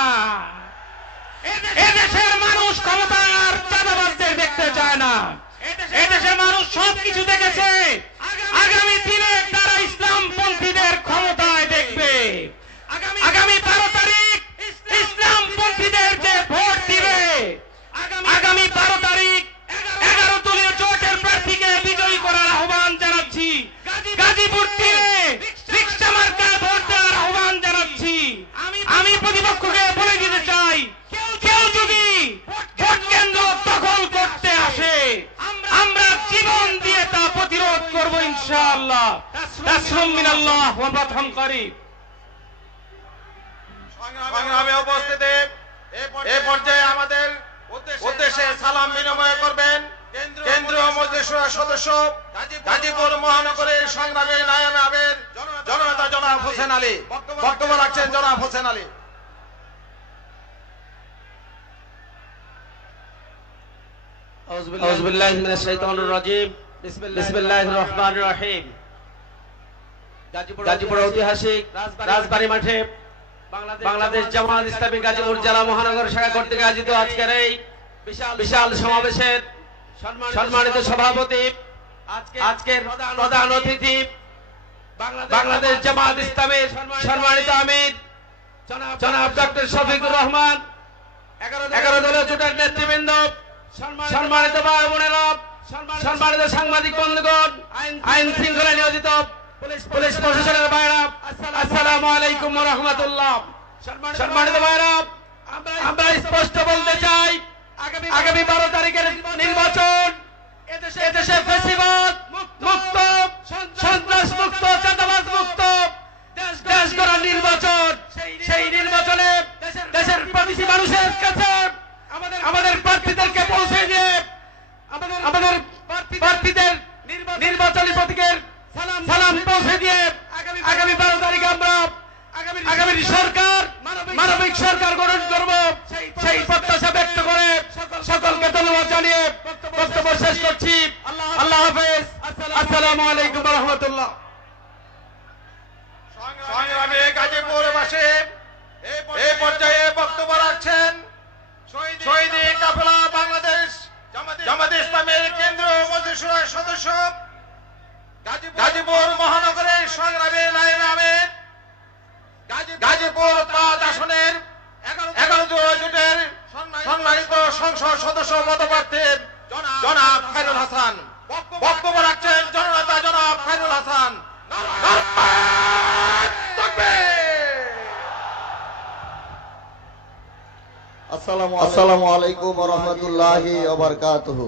এদেশের মানুষ ক্ষমতায় আর চাঁদাবাজদের দেখতে চায় না। এদেশের মানুষ সবকিছু দেখেছে। আগামী দিনে তারা ইসলামপন্থীদের ক্ষমতায় দেখবে। আগামী 12 তারিখ ইসলামপন্থীদের যে ভোট দিবে, আগামী 12 তারিখ 11 দলীয় জোটের প্রার্থীকে বিজয়ী করার আহ্বান জানাচ্ছি। গাজীপুর তীরে রিকশা মার্কায় ভোট দেওয়ার আহ্বান জানাচ্ছি। আমি প্রতিপক্ষকে বলে দিতে চাই, কেউ যদি ভোট কেন্দ্র দখল করতে আসে, আমরা জীবন দিয়ে তা প্রতিরোধ করব ইনশাআল্লাহ। তাসলিম মিনাল্লাহ ওয়া ফাতহুন করিব। সংগ্রামে উপস্থিতি এই পর্যায়ে আমাদের উদ্দেশ্যে সালাম বিনিময় করবেন কেন্দ্রীয় মজলিস শূরার সদস্য গাজীপুর মহানগরের সংগ্রামী নায়েবে আমির জননেতা জনাব হোসেন আলী। বক্তব্য রাখছেন জনাব হোসেন আলী। আউযু বিল্লাহি মিনাশ শাইতানির রাজীম। বিসমিল্লাহির রহমানির রহিম। গাজীপুর ঐতিহাসিক রাজবাড়ী মাঠে বাংলাদেশ জামায়াত ইসলামী গাজীপুর জেলা মহানগর শাখা কর্তৃক আয়োজিত আজকের এই বিশাল সমাবেশের সম্মানিত সভাপতি, আজকের প্রধান অতিথি, বাংলাদেশ জামায়াত ইসলামীর সম্মানিত আমির জনাব ডক্টর শফিকুর রহমান, 11 দলীয় জোটের নেতৃবৃন্দ, সম্মানিত ভাই বোনেরা, সম্মানিত সাংবাদিক বন্ধুগণ, আইন শৃঙ্খলা নিয়োজিত পুলিশ প্রশাসনের ভাইরা, আসসালামু আলাইকুম ওয়া রাহমাতুল্লাহ। সম্মানিত ভাইরা, আমরা স্পষ্ট বলতে চাই, আগামী 12 তারিখের নির্বাচন এদেশে ফ্যাসিবাদ মুক্ত, সন্ত্রাস মুক্ত, চাঁদাবাজ মুক্ত দেশ গড়ার নির্বাচন। সেই নির্বাচনে দেশের প্রতিটি মানুষের কাছে আমাদের প্রার্থীদেরকে পৌঁছে দিয়ে আমাদের প্রার্থীদের নির্বাচনী প্রতীকের সালাম পৌঁছে দিয়ে আগামী 12 তারিখে আমরা আগামী সরকার মানবিক সরকার গঠন করব, সেই প্রত্যাশা ব্যক্ত করে সকলকে ধন্যবাদ জানিয়ে বক্তব্য শেষ করছি। আল্লাহ হাফেজ। আসসালামু আলাইকুম ওয়া রাহমাতুল্লাহ। সংগ্রামী গাজীপুরবাসী, এই পর্যায়ে বক্তব্য রাখছেন শহীদি কাফেলা বাংলাদেশ জামাত ইসলামের কেন্দ্রীয় মজলিস শূরার সদস্য গাজীপুর মহানগরের সংগ্রামী নায়েবে আমির, গাজীপুর 5 আসনের 11 দলীয় জোটের সম্মানিত সংসদ সদস্য পদপ্রার্থী জনাব খায়রুল হাসান। বক্তব্য রাখছেন জননেতা জনাব খায়রুল হাসান। আসসালামু আলাইকুম ওয়া রাহমাতুল্লাহি ওয়া বারাকাতুহু।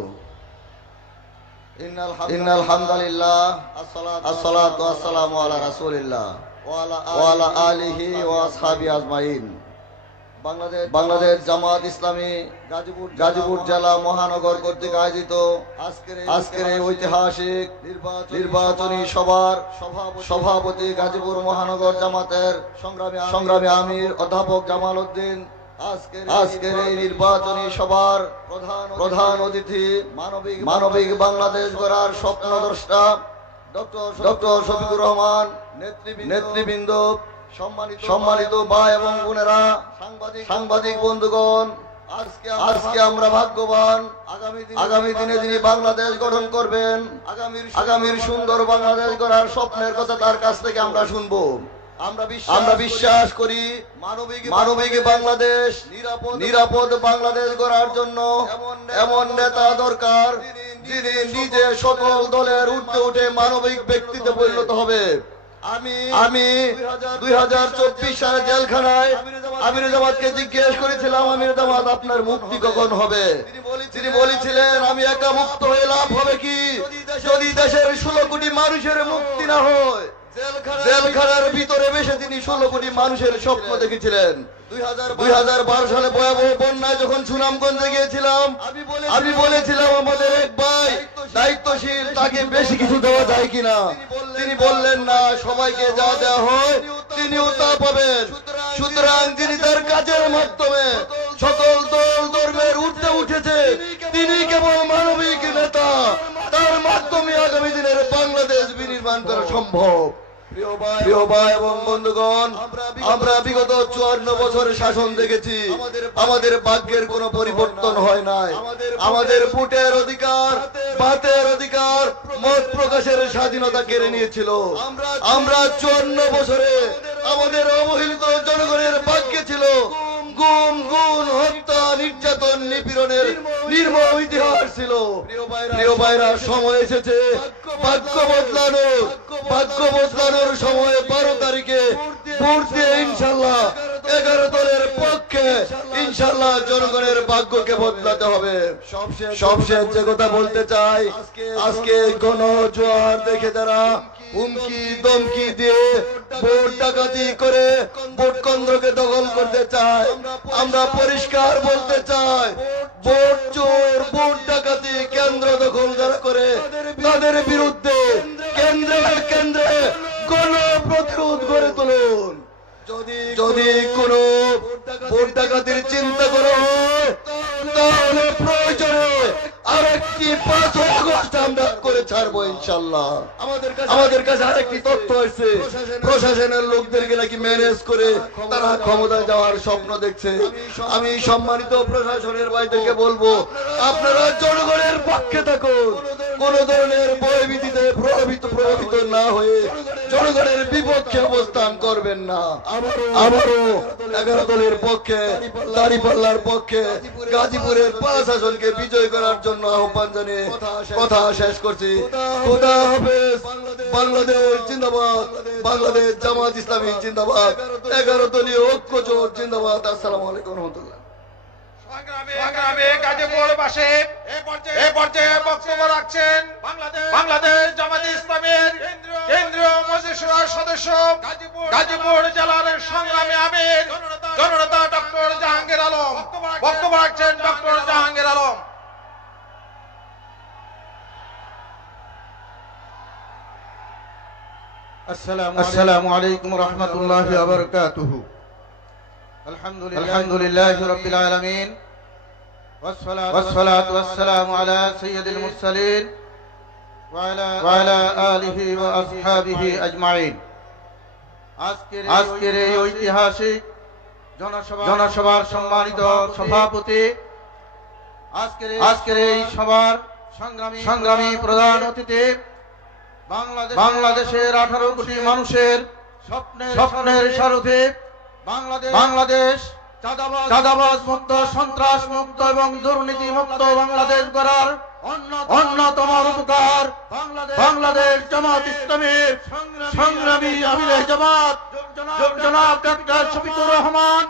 ইন্নাল হামদালিল্লাহ আসসালাতু ওয়াসসালামু আলা রাসূলিল্লাহ ওয়া আলা আলিহি ওয়া আসহাবিহি আজমাইন। বাংলাদেশ জামায়াত ইসলামী গাজীপুর জেলা মহানগর কর্তৃক আয়োজিত আজকের এই ঐতিহাসিক নির্বাচনী সভার সভাপতি গাজীপুর মহানগর জামাতের সংগ্রামী আমির অধ্যাপক জামাল উদ্দিন, আজকের এই নির্বাচনী সভার প্রধান অতিথি, মানবিক বাংলাদেশ গড়ার স্বপ্নদ্রষ্টা ডক্টর শফিকুর রহমান, নেতৃবৃন্দ, সম্মানিত ভাই এবং বোনেরা, সাংবাদিক বন্ধুগণ, আজকে আমরা ভাগ্যবান। আগামী দিনে যিনি বাংলাদেশ গঠন করবেন, আগামীর সুন্দর বাংলাদেশ গড়ার স্বপ্নের কথা তার কাছ থেকে আমরা শুনবো। আমরা বিশ্বাস করি মানবিক বাংলাদেশ, নিরাপদ বাংলাদেশ গড়ার জন্য এমন নেতা দরকার যিনি নিজে সকল দলের ঊর্ধ্বে উঠে মানবিক ব্যক্তিতে পরিণত হবে। আমি 2024 সালে জেলখানায় আমির জামাতকে জিজ্ঞেস করেছিলাম, আমির জামাত আপনার মুক্তি কখন হবে? তিনি বলেছিলেন, আমি একা মুক্ত হয়ে লাভ হবে কি যদি দেশের 16 কোটি মানুষের মুক্তি না হয়। জেলখানার ভিতরে বসে তিনি 16 কোটি মানুষের স্বপ্ন দেখেছিলেন। 2012 সালে ভয়াবহ বন্যায় যখন সুনামগঞ্জে গিয়েছিলাম, আমি বলেছিলাম আমাদের এক ভাই দায়িত্বশীল, তাকে বেশি কিছু দেওয়া যায় কিনা। তিনি বললেন না, সবাইকে যা দেওয়া হয় তিনিও তা পাবেন। সুতরাং তিনি তার কাজের মাধ্যমে সকল দল ধর্মের ঊর্ধ্বে উঠেছে। তিনি কেবল মানবিক নেতা, তার মাধ্যমে আগামী দিনের বাংলাদেশ বিনির্মাণ করা সম্ভব। প্রিয় ভাই এবং বন্ধুগণ, আমরা বিগত 54 বছরের শাসন দেখেছি। আমাদের ভাগ্যের কোনো পরিবর্তন হয় নাই। আমাদের ভোটের অধিকার, বাতের অধিকার, মত প্রকাশের স্বাধীনতা কেড়ে নিয়েছিল। আমরা 54 বছরে আমাদের অবহেলিত জনগণের ভাগ্যে ছিল গুম, খুন, হত্যা, নির্যাতন, নিপীড়নের নির্মম ইতিহাস ছিল। প্রিয় ভাইরা, সময় এসেছে ভাগ্য বদলানোর। ভাগ্য বদলানোর সময় 12 তারিখে ভোট দিয়ে ইনশাল্লাহ 11 দলের পক্ষে ইনশাল্লাহ জনগণের ভাগ্যকে বদলাতে হবে। সবশেষ যে কথা বলতে চাই, আজকে গণজোয়ার দেখে যারা হুমকি দমকি দিয়ে ভোট ডাকাতি করে ভোট কেন্দ্রকে দখল করতে চায়, আমরা পরিষ্কার বলতে চাই, ভোট চোর, ভোট ডাকাতি, কেন্দ্র দখল যারা করে তাদের বিরুদ্ধে কেন্দ্রে কেন্দ্রে গণ প্রতিরোধ গড়ে তুলুন। যদি কোনো ভোট ডাকাতির চিন্তা করা হয়, তাহলে প্রয়োজনে আরেকটি 5 আগস্ট আমরা করে ছাড়বো ইনশাল্লাহ। আমাদের কাছে আরেকটি তথ্য হয়েছে, প্রশাসনের লোকদেরকে নাকি ম্যানেজ করে তারা ক্ষমতায় যাওয়ার স্বপ্ন দেখছে। আমি সম্মানিত প্রশাসনের ভাইদেরকে বলবো, আপনারা জনগণের পক্ষে থাকুন, কোন ধরনের ভয়ভীতিতে প্রভাবিত না হয়ে জনগণের বিপক্ষে অবস্থান করবেন না। আবারও 11 দলের পক্ষে, দাঁড়িপাল্লার পক্ষে গাজীপুরের 5 আসনকে বিজয় করার জন্য আহ্বান জানিয়ে কথা শেষ করছি। খোদা হাফেজ। বাংলাদেশ জিন্দাবাদ, বাংলাদেশ জামাত ইসলামী জিন্দাবাদ, 11 দলীয় ঐক্য জোট জিন্দাবাদ। আসসালামু আলাইকুম ওয়া রাহমাতুল্লাহ। সংগ্রামে গাজীপুরবাসী এ পর্যায়ে বক্তব্য রাখছেন বাংলাদেশ জামাত ইসলামীর কেন্দ্রীয় মজলিসের সদস্য, গাজীপুর জেলার সংগ্রামী আমির জননেতা ডক্টর জাহাঙ্গীর আলম। বক্তব্য রাখছেন ডক্টর জাহাঙ্গীর আলম। আসসালামু আলাইকুম ওয়া রাহমাতুল্লাহি ওয়া বারাকাতুহু। আলহামদুলিল্লাহি রাব্বিল আলামিন والصلاة والسلام على سيد المرسلين وعلى آله وأصحابه أجمعين। আজকের এই ঐতিহাসিক জনসভার সম্মানিত সভাপতি, আজকের এই সভার সংগ্রামী প্রধান অতিথি, বাংলাদেশের 18 কোটি মানুষের স্বপ্নের সারথি, বাংলাদেশ চাঁদাবাজ মুক্ত, সন্ত্রাস মুক্ত এবং দুর্নীতি মুক্ত বাংলাদেশ গড়ার অন্যতম রূপকার বাংলাদেশ জামাত ইসলামীর সংগ্রামী আমিরে জামাত জনাব ডক্টর শফিকুর রহমান,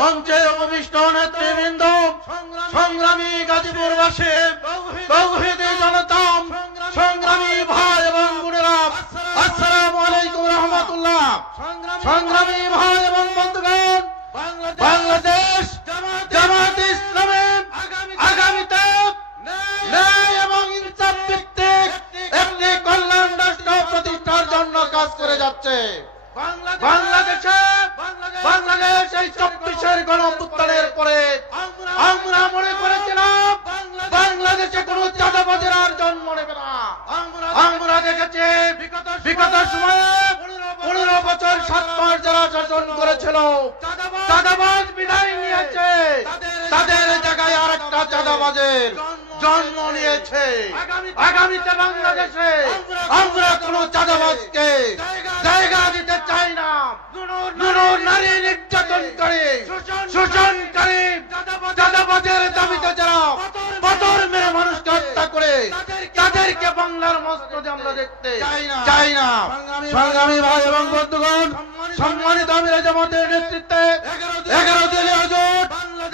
মঞ্চে উপবিষ্ট নেতৃবৃন্দ, সংগ্রামী গাজীপুরবাসী, তৌহিদি জনতা, সংগ্রামী ভাই এবং বোনেরা, আসসালামু আলাইকুম ওয়া রাহমাতুল্লাহ। সংগ্রামী ভাই এবং বন্ধুগণ, বাংলাদেশ জামাত ইসলামী আগামীতে ন্যায় এবং ইনসাফ ভিত্তিক একটি কল্যাণ রাষ্ট্র প্রতিষ্ঠার জন্য কাজ করে যাচ্ছে। বাংলাদেশ এই 24-এর গণঅভ্যুত্থানের পরে আমরা মনে করেছিলাম বাংলাদেশে কোনো চাঁদাবাজের আর জন্ম নেবে না। আমরা দেখেছি বিগত সময়ে 15 বছর 7 মাস যারা শাসন করেছিল, চাঁদাবাজ বিদায় নিয়েছে, তাদের জায়গায় আরেকটা চাঁদাবাজের জন্ম নিয়েছে। আগামীতে বাংলাদেশে আমরা কোন চাঁদাবাজকে জায়গা দিতে চাই না। নারী নির্যাতনকারী, শোষণকারী, চাঁদাবাজের দাবিতে যারা পাথর মেরে মানুষকে হত্যা করে, তাদেরকে বাংলার মসজিদে আমরা দেখতে চাই না। সংগ্রামী ভাই এবং বন্ধুগণ, সম্মানিত আমিরে জামাতের নেতৃত্বে 11 দলীয় জোট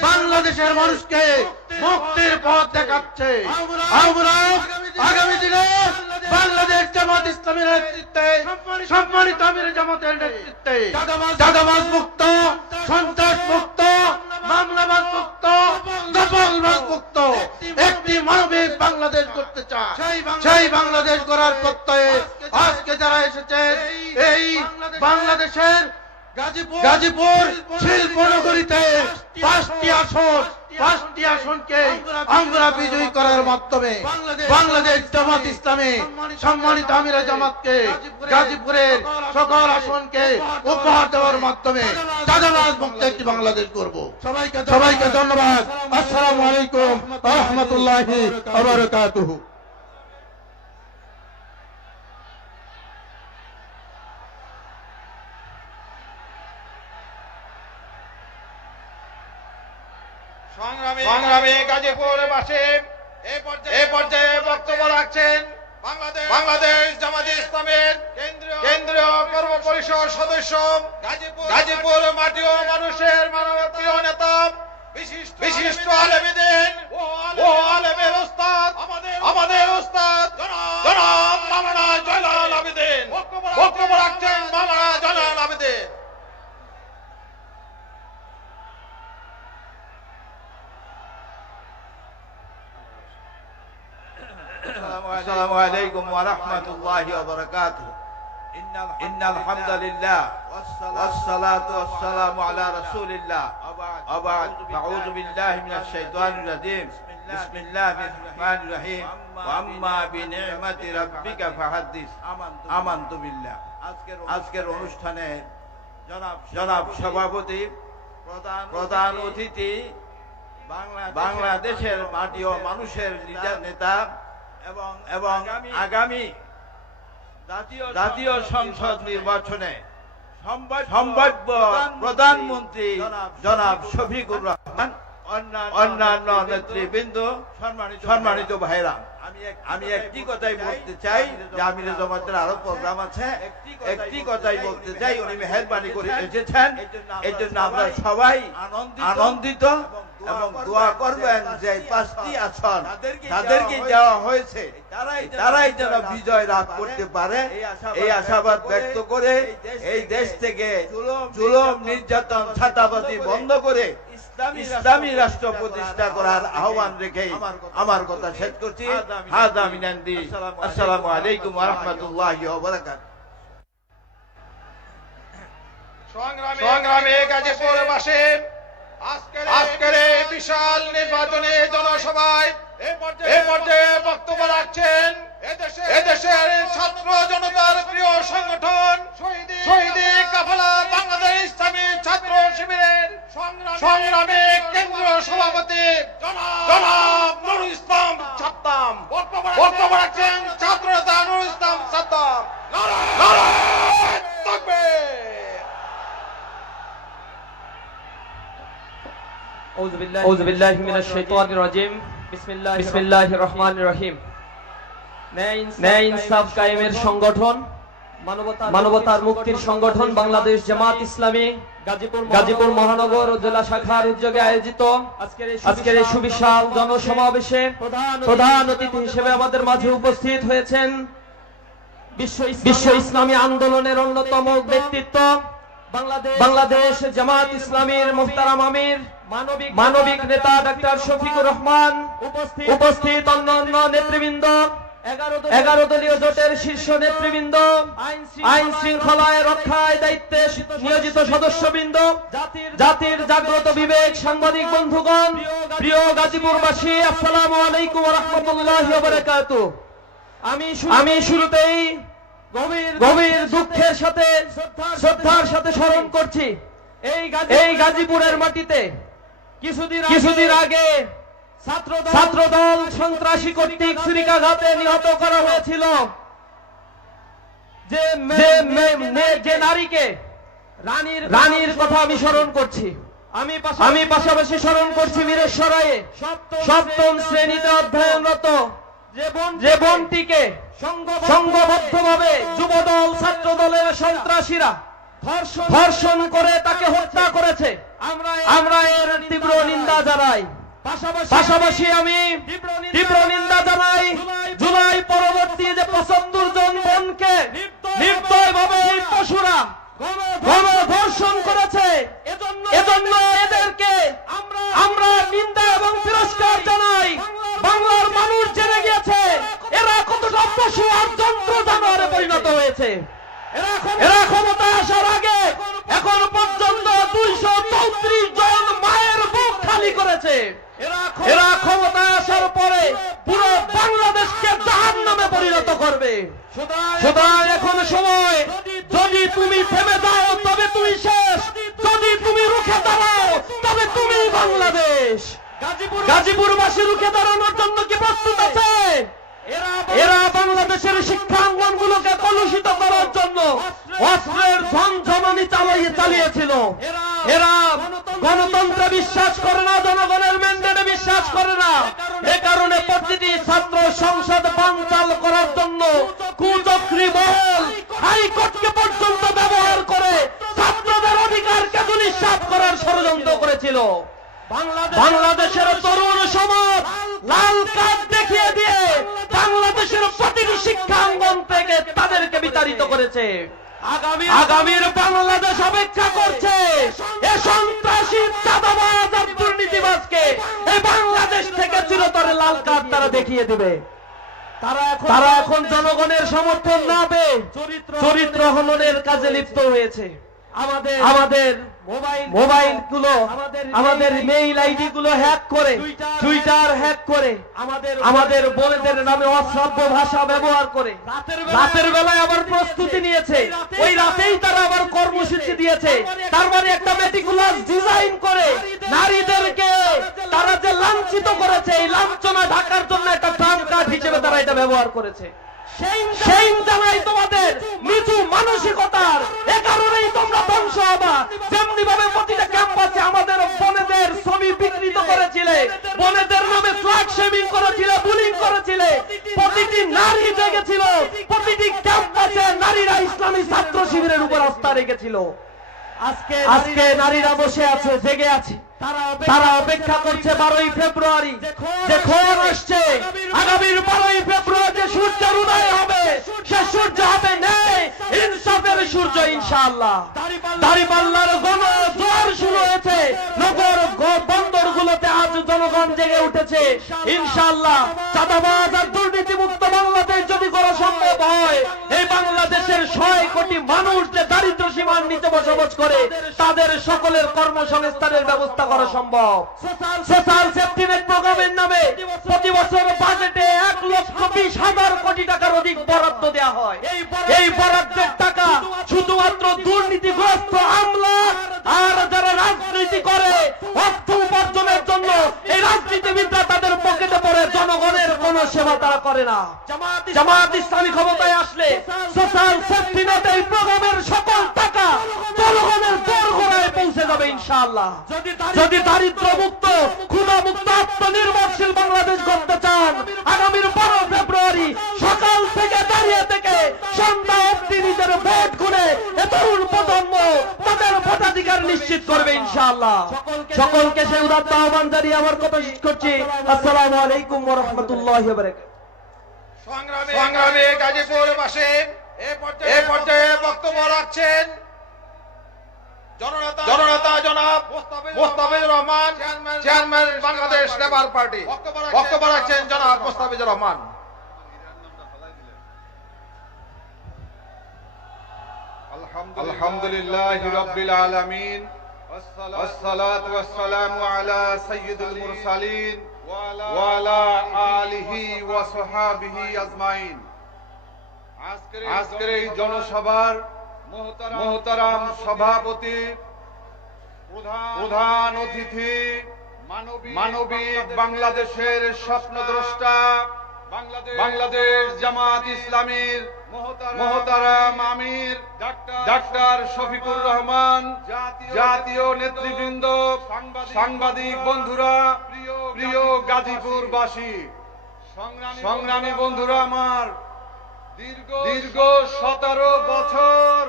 বাংলাদেশের মানুষকে মুক্তির পথ দেখাচ্ছে। আমরা আগামী দিনে বাংলাদেশ জামাত ইসলামের নেতৃত্বে, সম্মানিত আমির জামাতের নেতৃত্বে দাদাবাজ মুক্ত, সন্ত্রাস মুক্ত, মামলাবাজ মুক্ত, দখলবাজ মুক্ত একটি মানবিক বাংলাদেশ করতে চায়। সেই বাংলাদেশ গড়ার প্রত্যয়ে আজকে যারা এসেছেন এই বাংলাদেশের গাজীপুর শিল্পনগরীতে 5টি আসনকে আমরা বিজয়ী করার মাধ্যমে বাংলাদেশ জামাত ইসলামী সম্মানিত আমিরে জামাতকে গাজীপুরের সকল আসনকে উপহার দেওয়ার মাধ্যমে দাদাবাজ মুক্ত একটি বাংলাদেশ করব। সবাইকে ধন্যবাদ। আসসালামু আলাইকুম ওয়া রাহমাতুল্লাহি ওয়া বারাকাতুহু। সংগ্রামী গাজীপুরবাসী এই পর্যায়ে বক্তব্য রাখছেন বাংলাদেশ জামাত ইসলামের কেন্দ্রীয় কর্ম পরিষদ সদস্য, গাজীপুর মাটি ও মানুষের মানবপ্রিয় নেতা, বিশিষ্ট আলেমীদ্বীন ও আলেমের উস্তাদ, আমাদের উস্তাদ জনাব মাওলানা জয়নাল আবেদিন বক্তব্য রাখছেন। মাওলানা জয়নাল আবেদিন। السلام عليكم ورحمة الله وبركاته. إن الحمد لله والصلاة والسلام على رسول الله وبعد. أعوذ بالله من الشيطان الرجيم. بسم الله الرحمن الرحيم. وأما بنعمة ربك فحدث. آمنت بالله. আজকের অনুষ্ঠানে জনাব সভাপতি, প্রধান অতিথি, বাংলাদেশের মাটি ও মানুষের নেতা এবং আগামী জাতীয় সংসদ নির্বাচনে সম্ভাব্য প্রধানমন্ত্রী জনাব শফিকুর রহমান, অন্যান্য নেতৃবৃন্দ, সম্মানিত ভাইরা, আমি একটি কথাই বলতে চাই যে আমিরে জামাতের আরো প্রোগ্রাম আছে। একটি কথাই বলতে চাই, উনি মেহেরবানি করে এসেছেন, এই জন্য আমরা সবাই আনন্দিত এবং দোয়া করবেন যে 5টি আসন তাদেরকে দেওয়া হয়েছে তারাই যেন বিজয় লাভ করতে পারে, এই আশাবাদ ব্যক্ত করে এই দেশ থেকে জুলুম, নির্যাতন, ছাতাবাজি বন্ধ করে ইসলামী রাষ্ট্র প্রতিষ্ঠা করার আহ্বান রেখে আমার কথা শেষ করছি। হাযা মিনান্দি। আসসালামু আলাইকুম ওয়া রাহমাতুল্লাহি ওয়া বারাকাতুহু। সংগ্রামী গাজীপুরবাসী, আজকের এই বিশাল নির্বাচনী জনসভায় এই পর্যায়ে বক্তব্য রাখছেন এদেশের ছাত্র জনতার প্রিয় সংগঠন শহীদি কাফেলা বাংলাদেশ ইসলামী ছাত্র শিবিরের সংগ্রামী কেন্দ্রীয় সভাপতি জনাব নুরুল ইসলাম সাদ্দাম বক্তব্য রাখছেন ছাত্র নেতা নুরুল ইসলাম সাদ্দাম। নারায়ে তাকবীর। أعوذ بالله من الشيطان الرجيم. بسم الله الرحمن الرحيم. ন্যায় ইনসাফ কায়েমের সংগঠন, মানবতার মুক্তির সংগঠন বাংলাদেশ জামাত ইসলামী গাজীপুর মহানগর ও জেলা শাখার উদ্যোগে আয়োজিত আজকের এই সুবিশাল জনসমাবেশে প্রধান অতিথি হিসেবে আমাদের মাঝে উপস্থিত হয়েছেন বিশ্ব ইসলামী আন্দোলনের অন্যতম ব্যক্তিত্ব, বাংলাদেশ জামাত ইসলামীর মুহতারাম আমির, মানবিক নেতা ডাক্তার শফিকুর রহমান, উপস্থিত অন্যান্য নেতৃবৃন্দ, 11 দলীয় জোটের শীর্ষ নেতৃবৃন্দ, আইন শৃঙ্খলায় রক্ষায় দায়িত্বে নিয়োজিত সদস্যবৃন্দ, জাতির জাগ্রত বিবেক, সাংবাদিক বন্ধুগণ, প্রিয় গাজীপুরবাসী, আসসালামু আলাইকুম ওয়া রাহমাতুল্লাহি ওয়া বারাকাতুহু। আমি শুরুতেই গভীর দুঃখের সাথে, শ্রদ্ধার সাথে স্মরণ করছি এই গাজীপুরের মাটিতে কিছুদিন আগে ছাত্রদল সন্ত্রাসী কর্তৃক ছুরিকাঘাতে নিহত করা হয়েছিল যে নারীকে, রানীর কথা আমি স্মরণ করছি। আমি পাশাপাশি স্মরণ করছি বীরেশ্বরায়ে 7ম শ্রেণীতে অধ্যয়নরত যে বোনটিকে সংঘবদ্ধভাবে যুবদল ছাত্রদলের সন্ত্রাসীরা ধর্ষণ করে তাকে হত্যা করেছে। আমরা এর তীব্র নিন্দা জানাই। পাশাপাশি আমি তীব্র নিন্দা জানাই জুলাই পরবর্তী যে 75 জন বোনকে নির্দয়ভাবে এই পশুরা গণধর্ষণ করেছে, এজন্য এদেরকে আমরা নিন্দা এবং তিরস্কার জানাই। বাংলার মানুষ জেনে গিয়েছে এরা কতটা পশু আর যন্ত্র জানোয়ারে পরিণত হয়েছে। এরা ক্ষমতায় আসার আগে এখন পর্যন্ত 234 জন মায়ের বুক খালি করেছে। এরা ক্ষমতায় আসার পরে পুরো বাংলাদেশকে জাহান্নামে পরিণত করবে। সুতরাং এখন সময়, যদি তুমি থেমে যাও তবে তুমি শেষ, যদি তুমি রুখে দাঁড়াও তবে তুমি বাংলাদেশ। গাজীপুরবাসী রুখে দাঁড়ানোর জন্য কি প্রস্তুত আছে? এরা বাংলাদেশের শিক্ষাঙ্গনগুলোকে কলুষিত করার জন্য অস্ত্রের ঝনঝনানি চালিয়েছিল। এরা গণতন্ত্রে বিশ্বাস করে না, জনগণের ম্যান্ডেটে বিশ্বাস করে না। এ কারণে প্রতিটি ছাত্র সংসদ বানচাল করার জন্য কুচক্রী মহল হাইকোর্টকে পর্যন্ত ব্যবহার করে ছাত্রদের অধিকারকে দুলিশাত করার ষড়যন্ত্র করেছিল। বাংলাদেশের তরুণ সমাজ লাল কার্ড দেখিয়ে দিয়ে বাংলাদেশের প্রতিটি শিক্ষাঙ্গন থেকে তাদেরকে বিতাড়িত করেছে। আগামীর বাংলাদেশ অপেক্ষা করছে এ সন্ত্রাসী চাঁদাবাজ আর দুর্নীতিবাজকে এই বাংলাদেশ থেকে চিরতরে লাল কার্ড তারা দেখিয়ে দিবে। তারা এখন জনগণের সমর্থন না পেয়ে চরিত্র হননের কাজে লিপ্ত হয়েছে। আমাদের মোবাইল গুলো, আমাদের মেইল আইডি গুলো হ্যাক করে, টুইটার হ্যাক করে, আমাদের বোনেদের নামে অশ্রাব্য ভাষা ব্যবহার করে রাতের বেলায় আবার প্রস্তুতি নিয়েছে। ওই রাতেই তারা আবার কর্মসূচি দিয়েছে। তার মানে একটা মেটিকুলাস ডিজাইন করে নারীদেরকে তারা যে লাঞ্ছিত করেছে, এই লাঞ্ছনা ঢাকার জন্য একটা ট্রাম্প কার্ড হিসেবে তারা এটা ব্যবহার করেছে। সেই জানাই তোমাদের নিচু মানসিকতার, এ কারণেই তোমরা ধ্বংস হবা। যেমনি ভাবে প্রতিটা ক্যাম্পাসে আমাদের বোনেদের ছবি বিকৃত করেছিলে, বোনেদের নামে ফ্ল্যাগ শেমিং করেছিলে, বুলিং করেছিলে, প্রতিটি নারী জেগেছিল, প্রতিটি ক্যাম্পাসে নারীরা ইসলামী ছাত্র শিবিরের উপর আস্থা রেখেছিল। আজকে নারীরা বসে আছে, জেগে আছে, তারা অপেক্ষা করছে 12ই ফেব্রুয়ারি যে খবর আসছে। আগামীর 12ই ফেব্রুয়ারি যে সূর্যের উদয় হবে, সে সূর্য হবে ন্যায় ইনসাফের সূর্য ইনশাআল্লাহ। দাঁড়িপাল্লার গণজোয়ার শুরু হয়েছে, নগর বন্দরগুলোতে আজ জনগণ জেগে উঠেছে ইনশাআল্লাহ। চাঁদাবাজ আর দুর্নীতিমুক্ত বাংলাদেশ যদি করা সম্ভব হয়, এই বাংলাদেশের 6 কোটি মানুষ যে দারিদ্র সীমার নিচে বসবাস করে তাদের সকলের কর্মসংস্থানের ব্যবস্থা করা সম্ভব। সোশ্যাল সেফটি নেট প্রোগ্রামের নামে প্রতি বছর বাজেটে 1,20,000 কোটি টাকার অধিক বরাদ্দ দেওয়া হয়। এই বরাদ্দের টাকা শুধুমাত্র দুর্নীতিগ্রস্ত আমলা আর যারা রাজনীতি করে অর্থ উপার্জনের জন্য এই রাজনীতিবিদরা তাদের পকেটে পড়ে, জনগণের কোনো সেবা তারা করে না। জামাত ইসলামী ক্ষমতায় আসলে সোশ্যাল সেফটি নেট এই প্রোগ্রামের সকল টাকা জনগণের দোরগোড়ায় পৌঁছে যাবে ইনশাআল্লাহ। যদি দারিদ্র মুক্ত, ক্ষুধা মুক্ত, আত্মনির্ভরশীল বাংলাদেশ গড়তে চান, আগামীর 12 ফেব্রুয়ারি সকাল থেকে দাঁড়িয়ে থেকে সন্ধ্যা অবধি নিজের ভোট গুনে এ তরুণ প্রজন্ম তাদের ভোটাধিকার নিশ্চিত করবে ইনশাআল্লাহ। সকলকে সেই উদাত্ত আহ্বান জানিয়ে আমার কথা শেষ করছি। আসসালামু আলাইকুম ওয়া রাহমাতুল্লাহি ওয়া বারাকাতুহু। সংগ্রামী গাজীপুরবাসী, এই পর্যায়ে বক্তব্য রাখছেন জননেতা জনাব Mostafizur Rahman, chairman Bangladesh Labour Party. বক্তব্য রাখছেন জনাব মোস্তাফিজুর রহমান। আলহামদুলিল্লাহি রাব্বিল আলামিন, ওয়াসসালাতু ওয়াসসালামু আলা সাইয়্যিদিল মুরসালিন ওয়া আলা আলিহি ওয়া সাহবিহি আজমাইন। আজকের এই জনসভার মোহতারাম সভাপতি, প্রধান অতিথি, মানবিক বাংলাদেশের স্বপ্নদ্রষ্টা, বাংলাদেশ জামাত ইসলামীর মোহতারাম আমির ডাক্তার শফিকুর রহমান, জাতীয় নেতৃবৃন্দ, সাংবাদিক বন্ধুরা, প্রিয় গাজীপুরবাসী, সংগ্রামী বন্ধুরা আমার, দীর্ঘ 17 বছর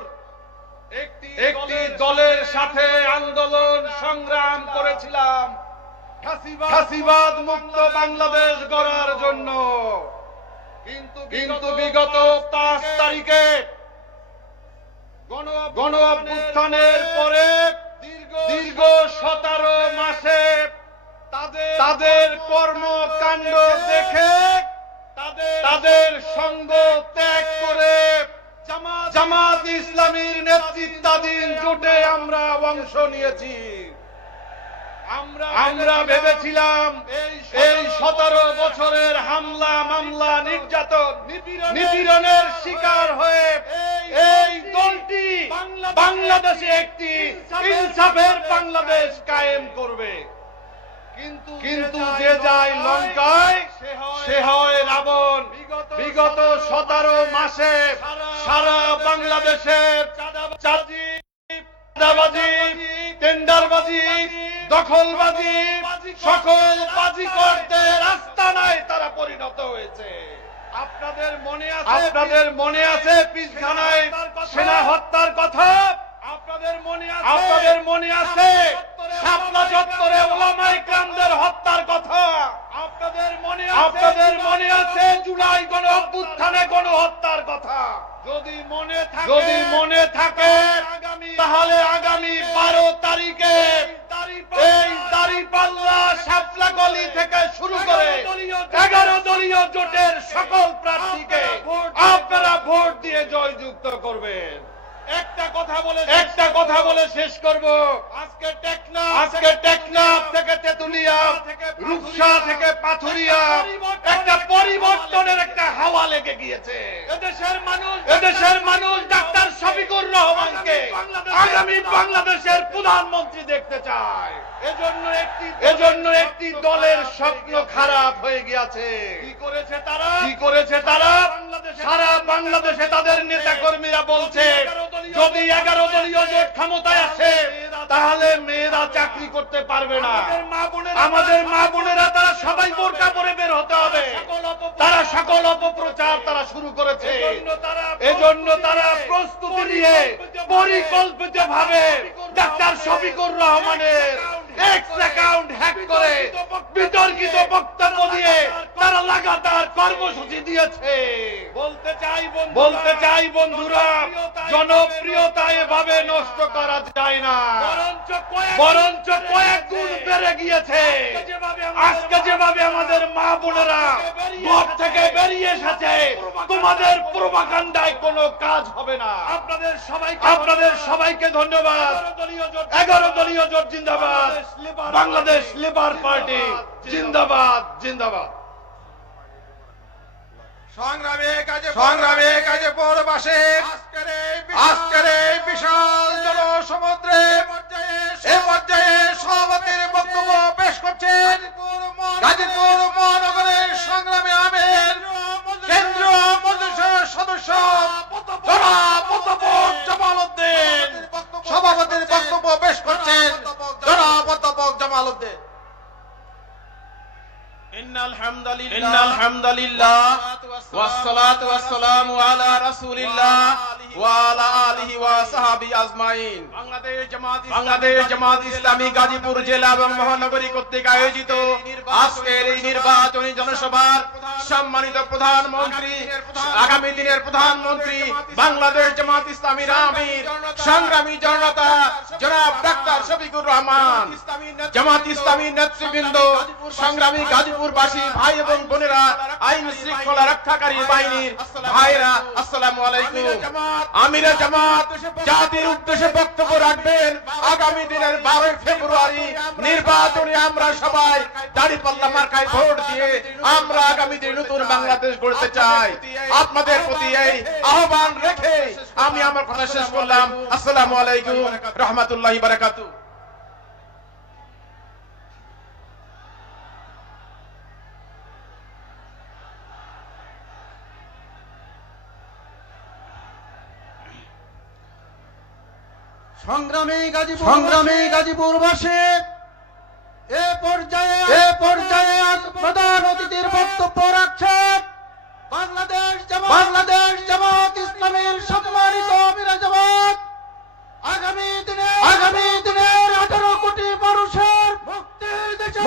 একটি দলের সাথে আন্দোলন সংগ্রাম করেছিলাম। ফ্যাসিবাদ মুক্ত বাংলাদেশ গড়ার জন্য। কিন্তু বিগত 5 তারিখে গণ অভ্যুত্থানের পরে দীর্ঘ 17 মাসে তাদের কর্মকাণ্ড দেখে তাদের সঙ্গ ত্যাগ করে জামাত ইসলামীর নেতৃত্বাধীন জোটে আমরা অংশ নিয়েছি। আমরা ভেবেছিলাম এই 17 বছরের হামলা মামলা নির্যাতন নিপীড়নের শিকার হয়ে এই দলটি বাংলাদেশে একটি ইনসাফের বাংলাদেশ কায়েম করবে। কিন্তু যে যায় লঙ্কায় সে হয় রাবণ। বিগত 17 মাসে সারা বাংলাদেশের চাঁদাবাজি, টেন্ডারবাজি, দখলবাজি, সকল বাজিকরদের আস্তানায় তারা পরিণত হয়েছে। আপনাদের মনে আছে পিলখানায় সেনা হত্যার কথা? আপনাদের মনে আছে শাপলা চত্বরে ওলামায়ে কেরামদের হত্যার কথা? আপনাদের মনে আছে জুলাই গণ অভ্যুত্থানে গণহত্যার কথা? যদি মনে থাকে তাহলে আগামী 12 তারিখে এই দাঁড়িপাল্লা শাপলাগলি থেকে শুরু করে 11 দলীয় জোটের সকল প্রার্থীকে আপনারা ভোট দিয়ে জয়যুক্ত করবেন। একটা কথা বলে শেষ করব। আজকে টেকনাফ থেকে তেতুলিয়া, রূপসা থেকে পাথুরিয়া একটা পরিবর্তনের একটা হাওয়া লেগে গিয়েছে। এদেশের মানুষ ডাক্তার শফিকুর রহমানকে আগামী বাংলাদেশের প্রধানমন্ত্রী দেখতে চায়। এজন্য একটি দলের স্বপ্ন খারাপ হয়ে গিয়েছে। কি করেছে তারা? সারা বাংলাদেশে তাদের নেতা কর্মীরা বলছে যদি 11 দলীয় জোট ক্ষমতায় আসে তাহলে মেয়েরা চাকরি করতে পারবে না। আমাদের মা বোনেরা তারা সবাই বোরকা পরে বের হতে হবে। তারা সকল অপপ্রচার তারা শুরু করেছে। এজন্য তারা প্রস্তুতি নিয়ে পরিকল্পিতভাবে ডাক্তার শফিকুর রহমানের এক্স অ্যাকাউন্ট হ্যাক করে বিতর্কিত বক্তব্য দিয়ে তারা লাগাতার কর্মসূচি দিয়েছে। বলতে চাই বন্ধুরা, জনপ্রিয়তা এভাবে নষ্ট করা যায় না, বরঞ্চ কয়েক গুণ বেড়ে গিয়েছে। আজকে যেভাবে আমাদের মা বোনেরা ঘর থেকে বেরিয়ে এসেছে, তোমাদের প্রোপাগান্ডায় কোনো কাজ হবে না। আপনাদের সবাইকে ধন্যবাদ। 11 দলীয় জোট জিন্দাবাদ, বাংলাদেশ লেবার পার্টি জিন্দাবাদ জিন্দাবাদ। সংগ্রামে গাজীপুরবাসী আজকের এই বিশাল জনসমুদ্রে এ পর্যায়ে সভাপতির বক্তব্য পেশ করছেন গাজীপুর মহানগরের সংগ্রামী আমির কেন্দ্রীয় মজলিসের সদস্য জনাব অধ্যাপক জামাল উদ্দিন। সভাপতির বক্তব্য পেশ করছেন জনাব অধ্যাপক জামাল উদ্দিন। ইন্নাল হামদালিল্লাহ ওয়াসসালাতু ওয়াসসালামু আলা রাসূলিল্লাহ ওয়া আলা আলিহি ওয়া সাহবিহি আজমাইন। বাংলাদেশ জামাত ইসলামী গাজীপুর জেলা এবং মহানগরী কর্তৃক আয়োজিত আজকের এই নির্বাচনী জনসভার সম্মানিত প্রধানমন্ত্রী, আগামী দিনের প্রধানমন্ত্রী, বাংলাদেশ জামাত ইসলামীর আমির, সংগ্রামী জনতা জনাব ডাক্তার শফিকুর রহমান, জামাত ইসলামীর নেতৃবৃন্দ, সংগ্রামী গাজীপুরবাসী ভাই এবং বোনেরা, আইন শৃঙ্খলা রক্ষাকারী বাহিনীর ভাইরা, আসসালামু আলাইকুম। আমিরে জামাত জাতির উদ্দেশ্যে বক্তব্য রাখবেন। আগামী দিনের 12 ফেব্রুয়ারি নির্বাচনে আমরা সবাই দাঁড়িপাল্লা মার্কায় ভোট দিয়ে আমরা আগামী দিনে নতুন বাংলাদেশ গড়তে চাই। আপনাদের প্রতি এই আহ্বান রেখে আমি আমার কথা শেষ করলাম। আসসালামু আলাইকুম রাহমাতুল্লাহি ওয়া বারাকাতুহু। সংগ্রামী গাজীপুরবাসী এ পর্যায়ে প্রধান অতিথির বক্তব্য রাখছেন বাংলাদেশ জামাত ইসলামীর সম্মানিত আমিরে জামাত। আগামী দিনের 18 কোটি মানুষের মুক্তির দেশে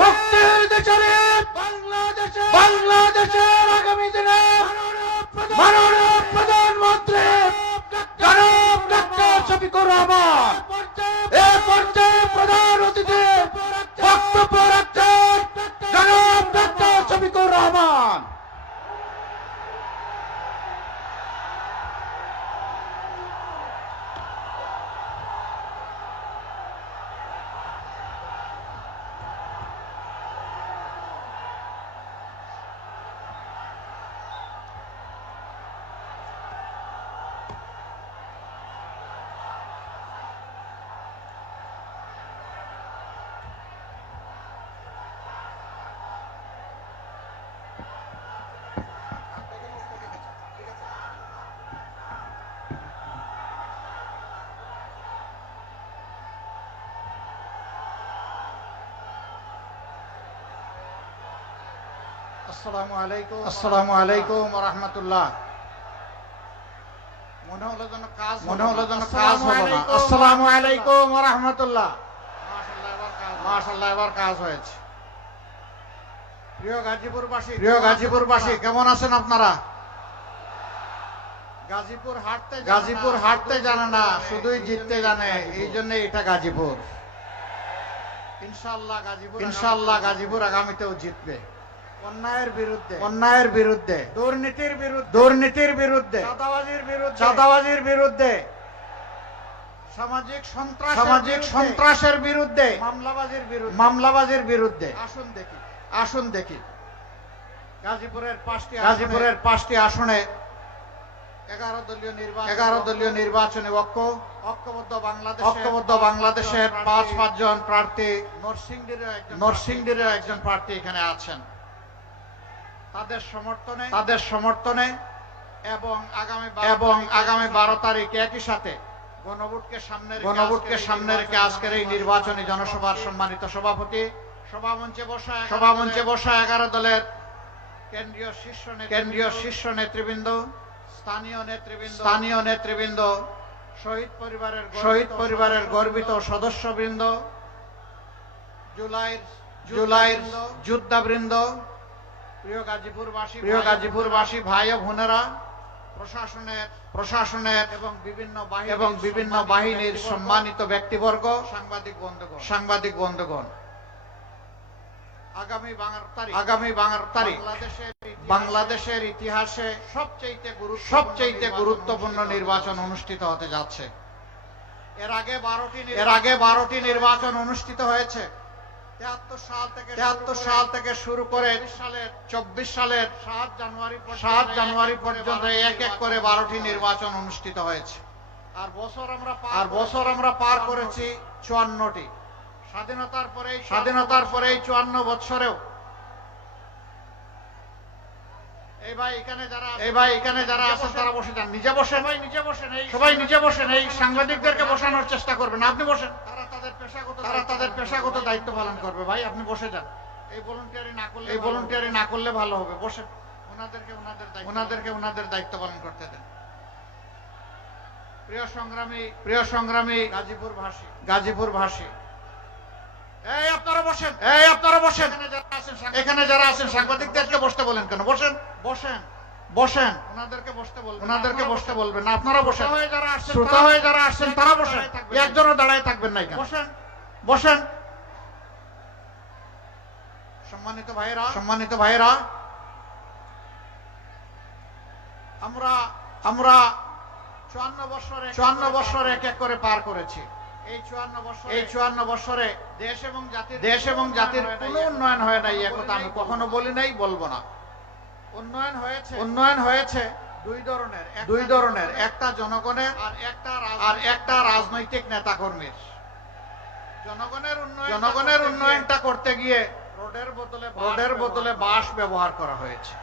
মাননীয় প্রধানমন্ত্রী জনাব ডক্টর শফিকুর রহমান। এ পর্যায়ে প্রধান অতিথি বক্তব্য রাখছেন জনাব ডক্টর শফিকুর রহমান। আসসালামু আলাইকুম ওয়া রাহমাতুল্লাহ। মনে হলো যেন কাজ হলো না। আসসালামু আলাইকুম ওয়া রাহমাতুল্লাহ। মাশাআল্লাহ, এবার কাজ হয়েছে। প্রিয় গাজীপুরবাসী কেমন আছেন আপনারা? গাজীপুর হারতে জানে না, শুধুই জিততে জানে, এই জন্য এটা গাজীপুর। ইনশাআল্লাহ গাজীপুর আগামীতেও জিতবে। অন্যায়ের বিরুদ্ধে, দুর্নীতির বিরুদ্ধে, চাঁদাবাজির বিরুদ্ধে, সামাজিক সন্ত্রাসের বিরুদ্ধে, মামলাবাজির বিরুদ্ধে। আসুন দেখি গাজীপুরের 5টি আসনে 11 দলীয় নির্বাচনী ঐক্যবদ্ধ বাংলাদেশের 5 জন প্রার্থী, নরসিংদীর একজন প্রার্থী এখানে আছেন। তাদের সমর্থনে এবং আগামী 12 তারিখ একই সাথে গণভোটকে সামনে রেখে আজকের এই নির্বাচনী জনসভার সম্মানিত সভাপতি, সভামঞ্চে বসা 11 দলের কেন্দ্রীয় শীর্ষ নেতৃবৃন্দ, স্থানীয় নেতৃবৃন্দ, শহীদ পরিবারের গর্বিত সদস্যবৃন্দ, জুলাইয়ের যোদ্ধাবৃন্দ, প্রিয় গাজীপুরবাসী ভাই ও বোনেরা, প্রশাসনের এবং বিভিন্ন বাহিনীর সম্মানিত ব্যক্তিবর্গ, সাংবাদিক বন্ধুগণ, আগামী 12 তারিখ বাংলাদেশের ইতিহাসে সবচেয়ে গুরুত্বপূর্ণ নির্বাচন অনুষ্ঠিত হতে যাচ্ছে। এর আগে 12টি নির্বাচন অনুষ্ঠিত হয়েছে। 73 সাল থেকে শুরু করে 24 সালের 7 জানুয়ারি পর্যন্ত এক এক করে 12টি নির্বাচন অনুষ্ঠিত হয়েছে। আর বছর আমরা পার করেছি 54টি। স্বাধীনতার পরে 54 বছরেও এই ভাই এখানে যারা আছেন তারা বসে যান, সবাই নিজে বসেন। এই সাংবাদিকদেরকে বসানোর চেষ্টা করবেন, আপনি বসেন। তারা তাদের পেশাগত দায়িত্ব পালন করবে। ভাই আপনি বসে যান। এই ভলান্টিয়ারি না করলে ভালো হবে। বসেন, ওনাদেরকে ওনাদের দায়িত্ব পালন করতে দেন। প্রিয় সংগ্রামী গাজীপুরবাসী, এই আপনারা বসেন। এখানে যারা আছেন সাংবাদিকদেরকে বসতে বলেন কেন? বসেন। ওনাদেরকে বসতে বলবেন না, আপনারা বসেন। শ্রোতা হয়ে যারা আসছেন তারা বসেন, একজনও দাঁড়ায় থাকবেন না এখানে। বসেন। সম্মানিত ভাইরা, আমরা 54 বছর এক এক করে পার করেছি। এই 54 বছরে দেশ এবং জাতির কোনো উন্নয়ন হয় নাই, একথা আমি কখনো বলি নাই, বলবো না। উন্নয়ন হয়েছে দুই ধরনের, একটা জনগণের আর একটা রাজনৈতিক নেতা কর্মীর। জনগণের উন্নয়নটা করতে গিয়ে রোডের বদলে বাঁশ ব্যবহার করা হয়েছে,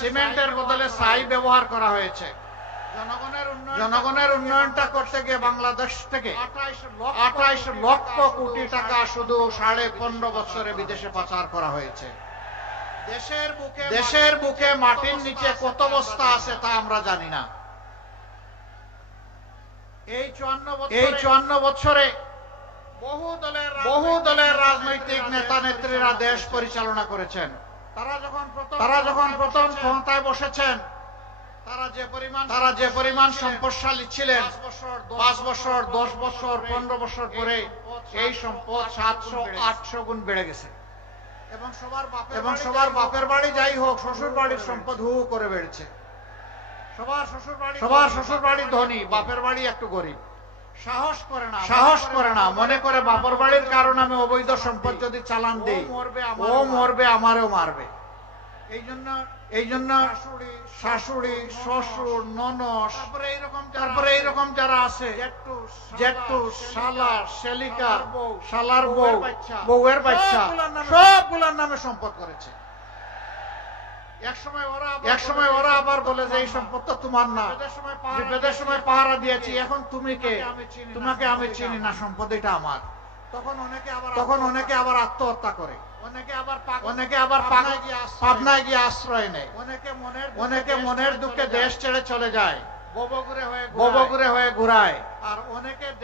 সিমেন্টের বদলে ছাই ব্যবহার করা হয়েছে। জনগণের উন্নয়নটা করতে গিয়ে বাংলাদেশ থেকে 28 লক্ষ কোটি টাকা শুধু 15.5 বছরে বিদেশে পাচার করা হয়েছে। দেশের বুকে মাটির নিচে কত বস্তা আছে তা আমরা জানি না। এই 54 বছরে বহু দলের রাজনৈতিক নেতা নেত্রীরা দেশ পরিচালনা করেছেন। তারা যখন প্রথম ক্ষমতায় বসেছেন, তারা যে পরিমাণ সম্পদশালী ছিলেন, 5 বছর 10 বছর 15 বছর পরে এই সম্পদ 700-800 গুণ বেড়ে গেছে। এবং সবার বাপের বাড়ি যাই হোক, শ্বশুর বাড়ির সম্পদ হু হু করে বেড়েছে। সবার শ্বশুর বাড়ি ধনী, বাপের বাড়ি একটু গরিব। সাহস করে না, মনে করে বাপের বাড়ির কারণে আমি অবৈধ সম্পদ যদি চালান দেই, ও মরবে আমারও মারবে। এই জন্য শাশুড়ি, শ্বশুর, ননদ, তারপরে এইরকম যারা আছে, জেঠু, শালা, শেলিকা, শালার বউ, বউয়ের বাচ্চা, সবগুলোর নামে সম্পদ করেছে। একসময় ওরা আবার বলে যে এই সম্পদ তো তোমার না, বিপদের সময় পাহারা দিয়েছি, এখন তুমি কে? তোমাকে আমি চিনি না, সম্পদ এটা আমার। তখন অনেকে আবার আত্মহত্যা করে, অনেকে আবার পাবনায় গিয়ে আশ্রয় নেয়, অনেকে মনের দুঃখে দেশ ছেড়ে চলে যায়, ববগুরে হয়ে ঘুরায়,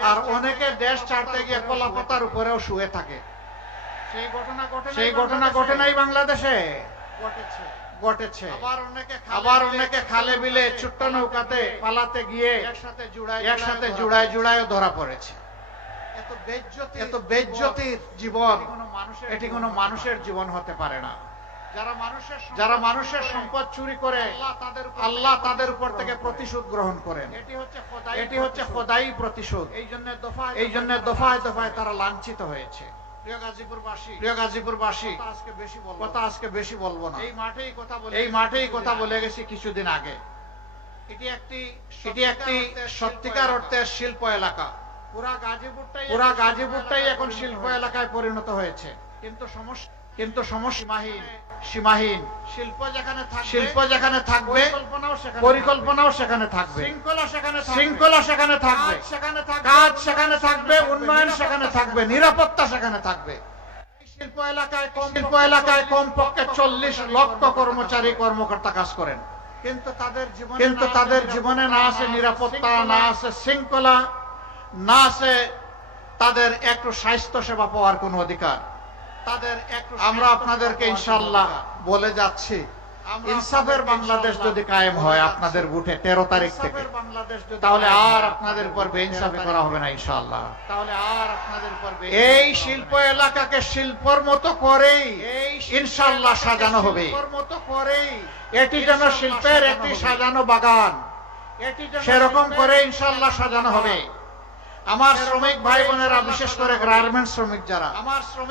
আর অনেকে দেশ ছাড়তে গিয়ে কলাপাতার উপরেও শুয়ে থাকে। সেই ঘটনা ঘটে নাই বাংলাদেশে? ঘটেছে। আবার অনেকে খালে বিলে ছোট্ট নৌকাতে পালাতে গিয়ে একসাথে জুড়ায় ধরা পড়েছে। এত বেজ্জতির জীবন, এটি কোনো মানুষের জীবন হতে পারে না। যারা মানুষের সম্পদ চুরি করে, আল্লাহ তাদের উপর থেকে প্রতিশোধ গ্রহণ করেন। এটি হচ্ছে খোদাই প্রতিশোধ। এই জন্য দফায় দফায় তারা লাঞ্ছিত হয়েছে। প্রিয় গাজীপুরবাসী, কথা আজকে বেশি বলবো না। এই মাঠেই কথা বলে গেছি কিছুদিন আগে। এটি একটি সত্যিকার অর্থে শিল্প এলাকা। পুরা গাজীপুরটাই এখন শিল্প এলাকায় পরিণত হয়েছে। কিন্তু সমস্যা সীমাহীন। শিল্প যেখানে থাকবে, পরিকল্পনাও সেখানে থাকবে, শৃঙ্খলা সেখানে থাকবে, কাজ সেখানে থাকবে, উন্নয়ন সেখানে থাকবে, নিরাপত্তা সেখানে থাকবে। শিল্প এলাকায় কমপক্ষে 40 লক্ষ কর্মচারী কর্মকর্তা কাজ করেন, কিন্তু তাদের জীবনে না আছে নিরাপত্তা, না আছে শৃঙ্খলা, না আছে তাদের একটু স্বাস্থ্য সেবা পাওয়ার কোন অধিকার। আমরা আপনাদেরকে ইনশাআল্লাহ বলে যাচ্ছি, ইনসাফের বাংলাদেশ যদি কায়েম হয় আপনাদের ভোটে 13 তারিখ থেকে, তাহলে আর আপনাদের উপর বেইনসাফি করা হবে না ইনশাআল্লাহ। এই শিল্প এলাকাকে শিল্পর মতো করেই ইনশাআল্লাহ সাজানো হবে। এটি যেন শিল্পের একটি সাজানো বাগান, সেরকম করে ইনশাআল্লাহ সাজানো হবে। আমার শ্রমিক ভাই বোনেরা, বিশেষ করে গার্মেন্টস শ্রমিক যারা,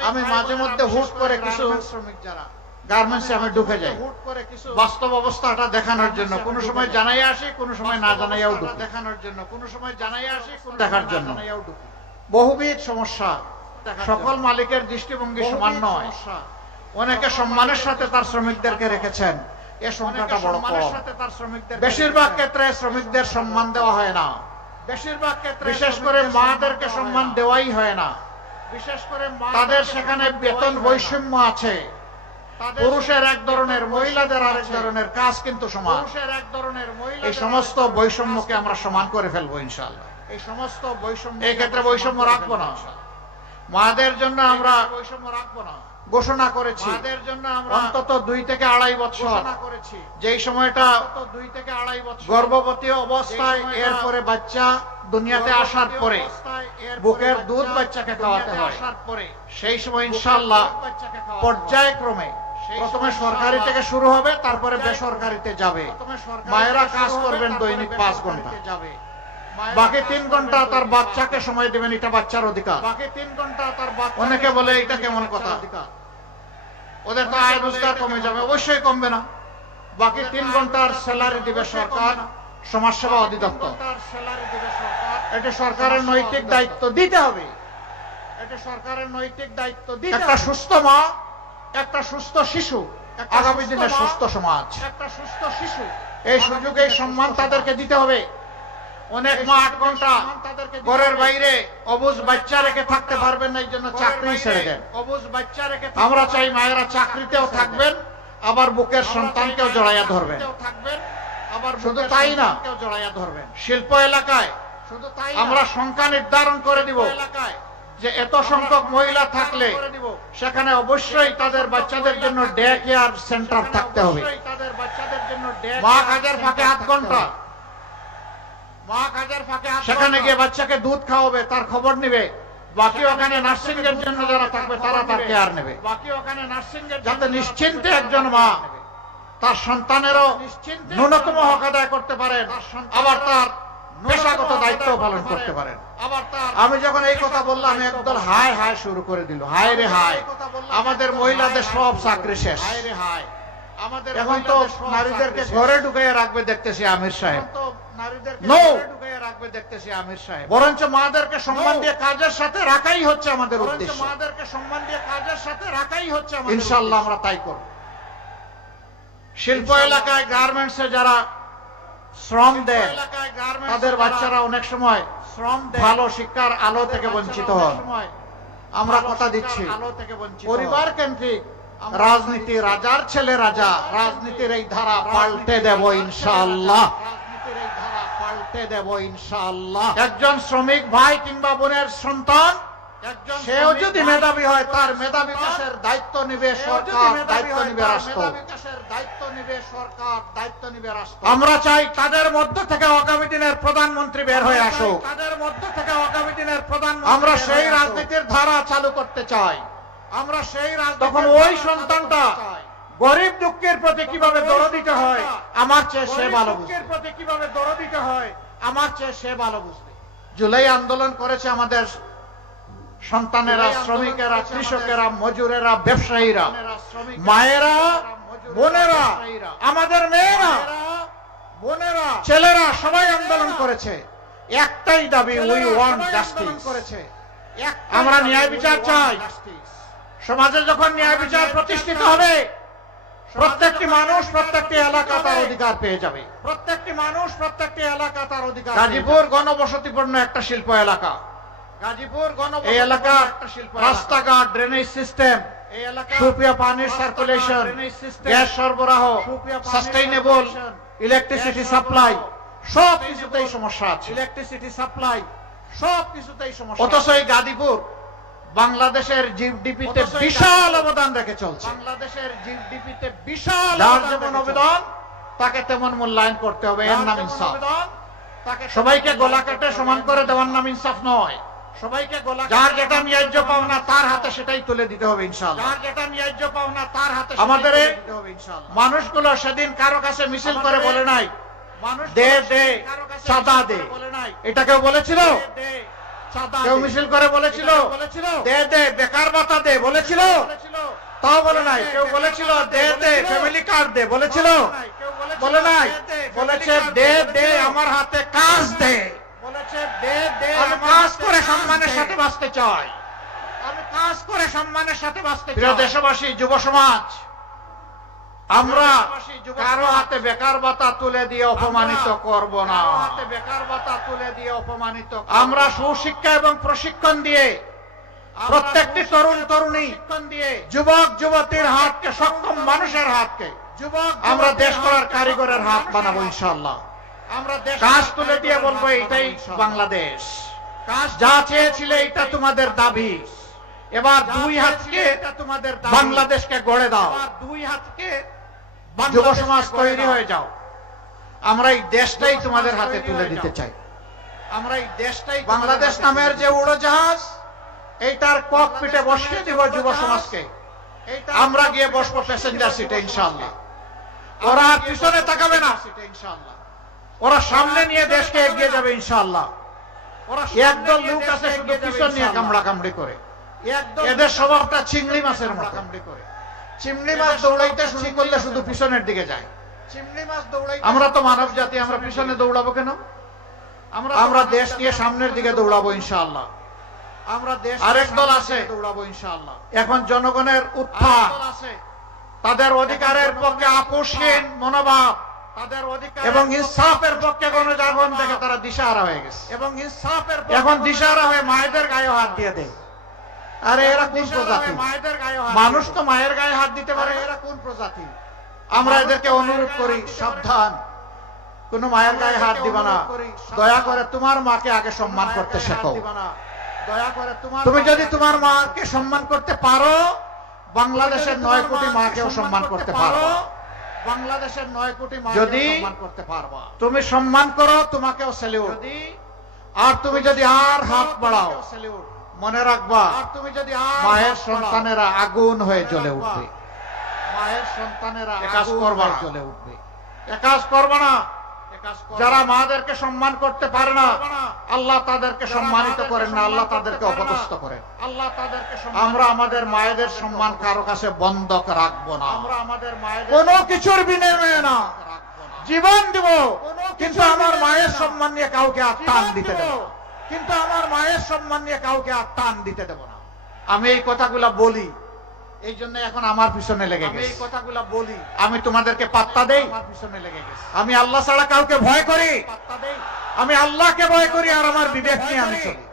আমি মাঝে মধ্যে হুট করে কিছু গার্মেন্টসে আমি ঢুকে যাই বাস্তব অবস্থাটা দেখানোর জন্য। কোন সময় জানাই আসি, কোন সময় না জানাইয়াও ঢুকি দেখানোর জন্য, কোন সময় জানাই আসি দেখার জন্য। বহুবিধ সমস্যা, সকল মালিকের দৃষ্টিভঙ্গি সমান নয়। অনেকে সম্মানের সাথে তার শ্রমিকদেরকে রেখেছেন, এ সংখ্যাটা বড় কম। বেশিরভাগ ক্ষেত্রে শ্রমিকদের সম্মান দেওয়া হয় না, বিশেষ করে মাদেরকে সম্মান দেওয়াই হয় না। তাদের সেখানে বেতন বৈষম্য আছে, পুরুষের এক ধরনের, মহিলাদের আরেক ধরনের, কাজ কিন্তু সমান। এই সমস্ত বৈষম্যকে আমরা সমান করে ফেলবো ইনশাআল্লাহ। এই ক্ষেত্রে বৈষম্য রাখবো না। মাদের জন্য আমরা বৈষম্য রাখবো না ঘোষণা করেছি, অন্তত 2 থেকে 2.5 বছর, যেই সময়টা গর্ভবতী অবস্থায়, এরপরে বাচ্চা দুনিয়াতে আসার পরে বুকের দুধ বাচ্চাকে খাওয়াতে হয়। সেই সময় ইনশাআল্লাহ পর্যায়ক্রমে প্রথমে সরকারি থেকে শুরু হবে, তারপরে বেসরকারিতে যাবে। মায়েরা কাজ করবেন দৈনিক 5 ঘন্টা, বাকি 3 ঘন্টা তার বাচ্চাকে সময় দেবেন, এটা বাচ্চার অধিকার। অনেকে বলে এটা কেমন কথা, ওদের তো আয় রোজগার কমে যাবে। অবশ্যই কমবে না। বাকি 3 ঘন্টার স্যালারি দিবে সরকার, সমাজসেবা অধিদপ্তর। এটা সরকারের নৈতিক দায়িত্ব দিতে হবে। এটা সরকারের নৈতিক দায়িত্ব দিতে হবে। একটা সুস্থ মা, একটা সুস্থ শিশু, আগামী দিনে সুস্থ সমাজ, একটা সুস্থ শিশু, এই সুযোগ, এই সম্মান তাদেরকে দিতে হবে। অনেক মা 8 ঘন্টা ঘরের বাইরে অবুঝ বাচ্চা রেখে থাকতে পারবেন না, এই জন্য চাকরি ছেড়ে দেন। আমরা চাই মায়েরা চাকরিতেও থাকবেন, আবার বুকের সন্তানকেও জড়াইয়া ধরবেন। শুধু তাই না, শিল্প এলাকায় আমরা সংখ্যা নির্ধারণ করে দিব। যে এত সংখ্যক মহিলা থাকলে সেখানে অবশ্যই তাদের বাচ্চাদের জন্য ডে কেয়ার সেন্টার থাকতে হবে। মা কাজের ফাঁকে 8 ঘন্টা, সেখানে গিয়ে বাচ্চাকে দুধ খাওয়াবে, তার খবর নিবে। বাকি ওখানে নার্সিং এর জন্য যারা থাকবে তারা তার কেয়ার নেবে, যাতে নিশ্চিন্তে একজন মা তার সন্তানেরও ন্যূনতম হক আদায় করতে পারেন, আবার তার পেশাগত দায়িত্ব পালন করতে পারেন। আমি যখন এই কথা বললাম একদল হায় হায় শুরু করে দিল, হায় রে হায়, আমাদের মহিলাদের সব চাকরি শেষ। এখন তো নারীদেরকে ঘরে ঢুকিয়ে রাখবে দেখতেছি আমির সাহেব। বরঞ্চ মাদেরকে সম্মান দিয়ে কাজের সাথে রাখাই হচ্ছে আমাদের উদ্দেশ্য। ইনশাআল্লাহ আমরা তাই করব। শিল্প এলাকায় গার্মেন্টসে যারা শ্রম দেয় তাদের বাচ্চারা অনেক সময় ভালো শিক্ষার আলো থেকে বঞ্চিত হন। আমরা কথা দিচ্ছি পরিবার কেন্দ্রিক রাজনীতি, রাজার ছেলে রাজা, রাজনীতির এই ধারা পাল্টে দেব ইনশাআল্লাহ, পাল্টে দেব ইনশাআল্লাহ। একজন শ্রমিক ভাই কিংবা বোনের সন্তান সেও যদি মেধাবী হয় তার মেধা বিকাশের দায়িত্ব নিবে সরকার, দায়িত্ব নিবে রাষ্ট্র। আমরা চাই তাদের মধ্য থেকে আগামী দিনের প্রধানমন্ত্রী বের হয়ে আসুক। আমরা সেই রাজনীতির ধারা চালু করতে চাই। আমরা সেই তখন ওই সন্তানটা গরিব দুঃখের প্রতি কিভাবে দরদ দিতে হয় আমার চেয়ে সে ভালো বুঝবে, কিভাবে দরদ দিতে হয় আমার চেয়ে সে ভালো বুঝবে। জুলাই আন্দোলন করেছে আমাদের সন্তানেরা, শ্রমিকেরা, কৃষকেরা, মজুরেরা, ব্যবসায়ীরা, মায়েরা, বোনেরা, আমাদের মেয়েরা, বোনেরা, ছেলেরা সবাই আন্দোলন করেছে। একটাই দাবি, উই ওয়ান্ট জাস্টিস করেছে। আমরা ন্যায় বিচার চাই। সমাজে যখন ন্যায় বিচার প্রতিষ্ঠিত হবে প্রত্যেকটি মানুষ প্রত্যেকটি এলাকা তার অধিকার পেয়ে যাবে। প্রত্যেকটি মানুষ প্রত্যেকটি এলাকা তার অধিকার। গাজীপুর ঘনবসতিপূর্ণ একটা শিল্প এলাকা। গাজীপুর এই এলাকার রাস্তাঘাট, ড্রেনেজ সিস্টেম, এই এলাকার সুপেয় পানির সার্কুলেশন, গ্যাস সরবরাহ, সাস্টেইনেবল ইলেকট্রিসিটি সাপ্লাই সব কিছুতেই সমস্যা আছে। ইলেকট্রিসিটি সাপ্লাই সব কিছুতেই সমস্যা। অথচ এই গাজীপুর বাংলাদেশের জিডিপিতে বিশাল অবদান রেখে চলছে। বাংলাদেশের জিডিপিতে বিশাল, যার যেমন অবদান তাকে তেমন মূল্যায়ন করতে হবে, এর নাম ইনসাফ। সবাইকে গলা কেটে সমান করে দেওয়ার নাম ইনসাফ নয়। সবাইকে গলা, যার যেটা ন্যায্য পাওনা তার হাতে সেটাই তুলে দিতে হবে ইনশাআল্লাহ। যার যেটা ন্যায্য পাওনা তার হাতে আমাদের মানুষগুলো সেদিন কারো কাছে মিছিল করে বলে নাই দে দে চাঁদা দে, এটা কেউ বলেছিল? কেউ মিছিল করে বলেছিল দে দে বেকার ভাতা দে বলেছিল? তাও বলে নাই। কেউ বলেছিল দে দে ফ্যামিলি কার্ড দে বলেছিল? বলে নাই। বলেছে দে দে আমার হাতে কাজ দে। বলেছে দে দে আমি কাজ করে সম্মানের সাথে বাঁচতে চাই, আমি কাজ করে সম্মানের সাথে বাঁচতে চাই। প্রিয় দেশবাসী, যুব সমাজ, আমরা কারো হাতে বেকার ভাতা তুলে দিয়ে অপমানিত করব না। বেকার ভাতা তুলে দিয়ে অপমানিত, আমরা সুশিক্ষা এবং প্রশিক্ষণ দিয়ে প্রত্যেকটি তরুণ তরুণী, যুবক যুবতীর হাতকে, সক্ষম মানুষের হাতকে আমরা দেশ করার কারিগরের হাত বানাবো ইনশাআল্লাহ। আমরা কাজ তুলে দিয়ে বলবো এটাই বাংলাদেশ, যা চেয়েছিলে এটা তোমাদের দাবি, এবার দুই হাতকে তোমাদের বাংলাদেশকে গড়ে দাও। দুই হাতকে যুব সমাজ তৈরি হয়ে যাও। আমরা এই দেশটাই তোমাদের হাতে তুলে দিতে চাই। আমরা এই দেশটাই, বাংলাদেশ নামের যে উড়োজাহাজ, এইটার ককপিটে বসিয়ে দিব যুব সমাজকে। আমরা গিয়ে বসবো প্যাসেঞ্জার সিটে ইনশাআল্লাহ। ওরা আর পিছনে তাকাবে না ইনশাআল্লাহ, ওরা সামনে নিয়ে দেশকে এগিয়ে যাবে ইনশাআল্লাহ। ওরা একদল লোক আছে শুধু পিছন নিয়ে কামড়া কামড়ি করে। এদের স্বভাবটা চিংড়ি মাছের মতো। চিংড়ি মাছ দৌড়াইতে শুরু করলে শুধু পিছনের দিকে যায়। চিংড়ি মাছ দৌড়াই, আমরা তো মানব জাতি, আমরা পিছনে দৌড়াবো কেন? আমরা দেশ নিয়ে সামনের দিকে দৌড়াবো ইনশাআল্লাহ। আমরা দেশ, আরেক দল আছে দৌড়াবো ইনশাআল্লাহ। এখন জনগণের উত্থান, তাদের অধিকারের পক্ষে আপোষহীন মনোভাব, তাদের অধিকার এবং ইনসাফের পক্ষে গণজাগরণ থেকে তারা দিশাহারা হয়ে গেছে। এবং ইনসাফের এখন দিশাহারা হয়ে মায়েদের গায়ে হাত দিয়ে দেয়। আরে এরা কোন প্রজাতি? মানুষ তো মায়ের গায়ে হাত দিতে পারে, এরা কোন প্রজাতি? আমরা এদেরকে অনুরোধ করি, সাবধান, কোন মায়ের গায়ে হাত দিবা না। দয়া করে তোমার মাকে আগে সম্মান করতে শেখো। তুমি যদি তোমার মাকে সম্মান করতে পারো, বাংলাদেশের 9 কোটি মাকেও সম্মান করতে পারো। বাংলাদেশের 9 কোটি মা যদি সম্মান করতে পারবা, তুমি সম্মান করো, তোমাকেও স্যালিউট। আর তুমি যদি আর হাত বাড়াও, মনে রাখবা, তুমি যদি মায়ের সন্তানেরা আগুন হয়ে জ্বলে উঠবে। মায়ের সন্তানেরা কাজ করবা না, জ্বলে উঠবে। এ কাজ করবা না। যারা মাদেরকে সম্মান করতে পারে না, আল্লাহ তাদেরকে সম্মানিত করেন না, আল্লাহ তাদেরকে অপদস্থ করেন। আল্লাহ তাদেরকে আমরা আমাদের মায়েদের সম্মান কারো কাছে বন্ধক রাখবো না। আমরা আমাদের মায়েদের কোনো কিছুর বিনিময়ে না, জীবন দিব, কিন্তু আমার মায়ের সম্মান নিয়ে কাউকে আর টান দিতে দেব না। কিন্তু আমার মায়ের সম্মান নিয়ে কাউকে আর টান দিতে দেব না। আমি এই কথাগুলা বলি, এই জন্য এখন আমার পিছনে লেগে গেছে। এই কথাগুলা বলি, আমি তোমাদেরকে পাত্তা দেই, আমার পিছনে লেগে গেছে। আমি আল্লাহ ছাড়া কাউকে ভয় করি, পাত্তা দেই। আমি আল্লাহকে ভয় করি আর আমার বিবেক নিয়ে আমি চলি।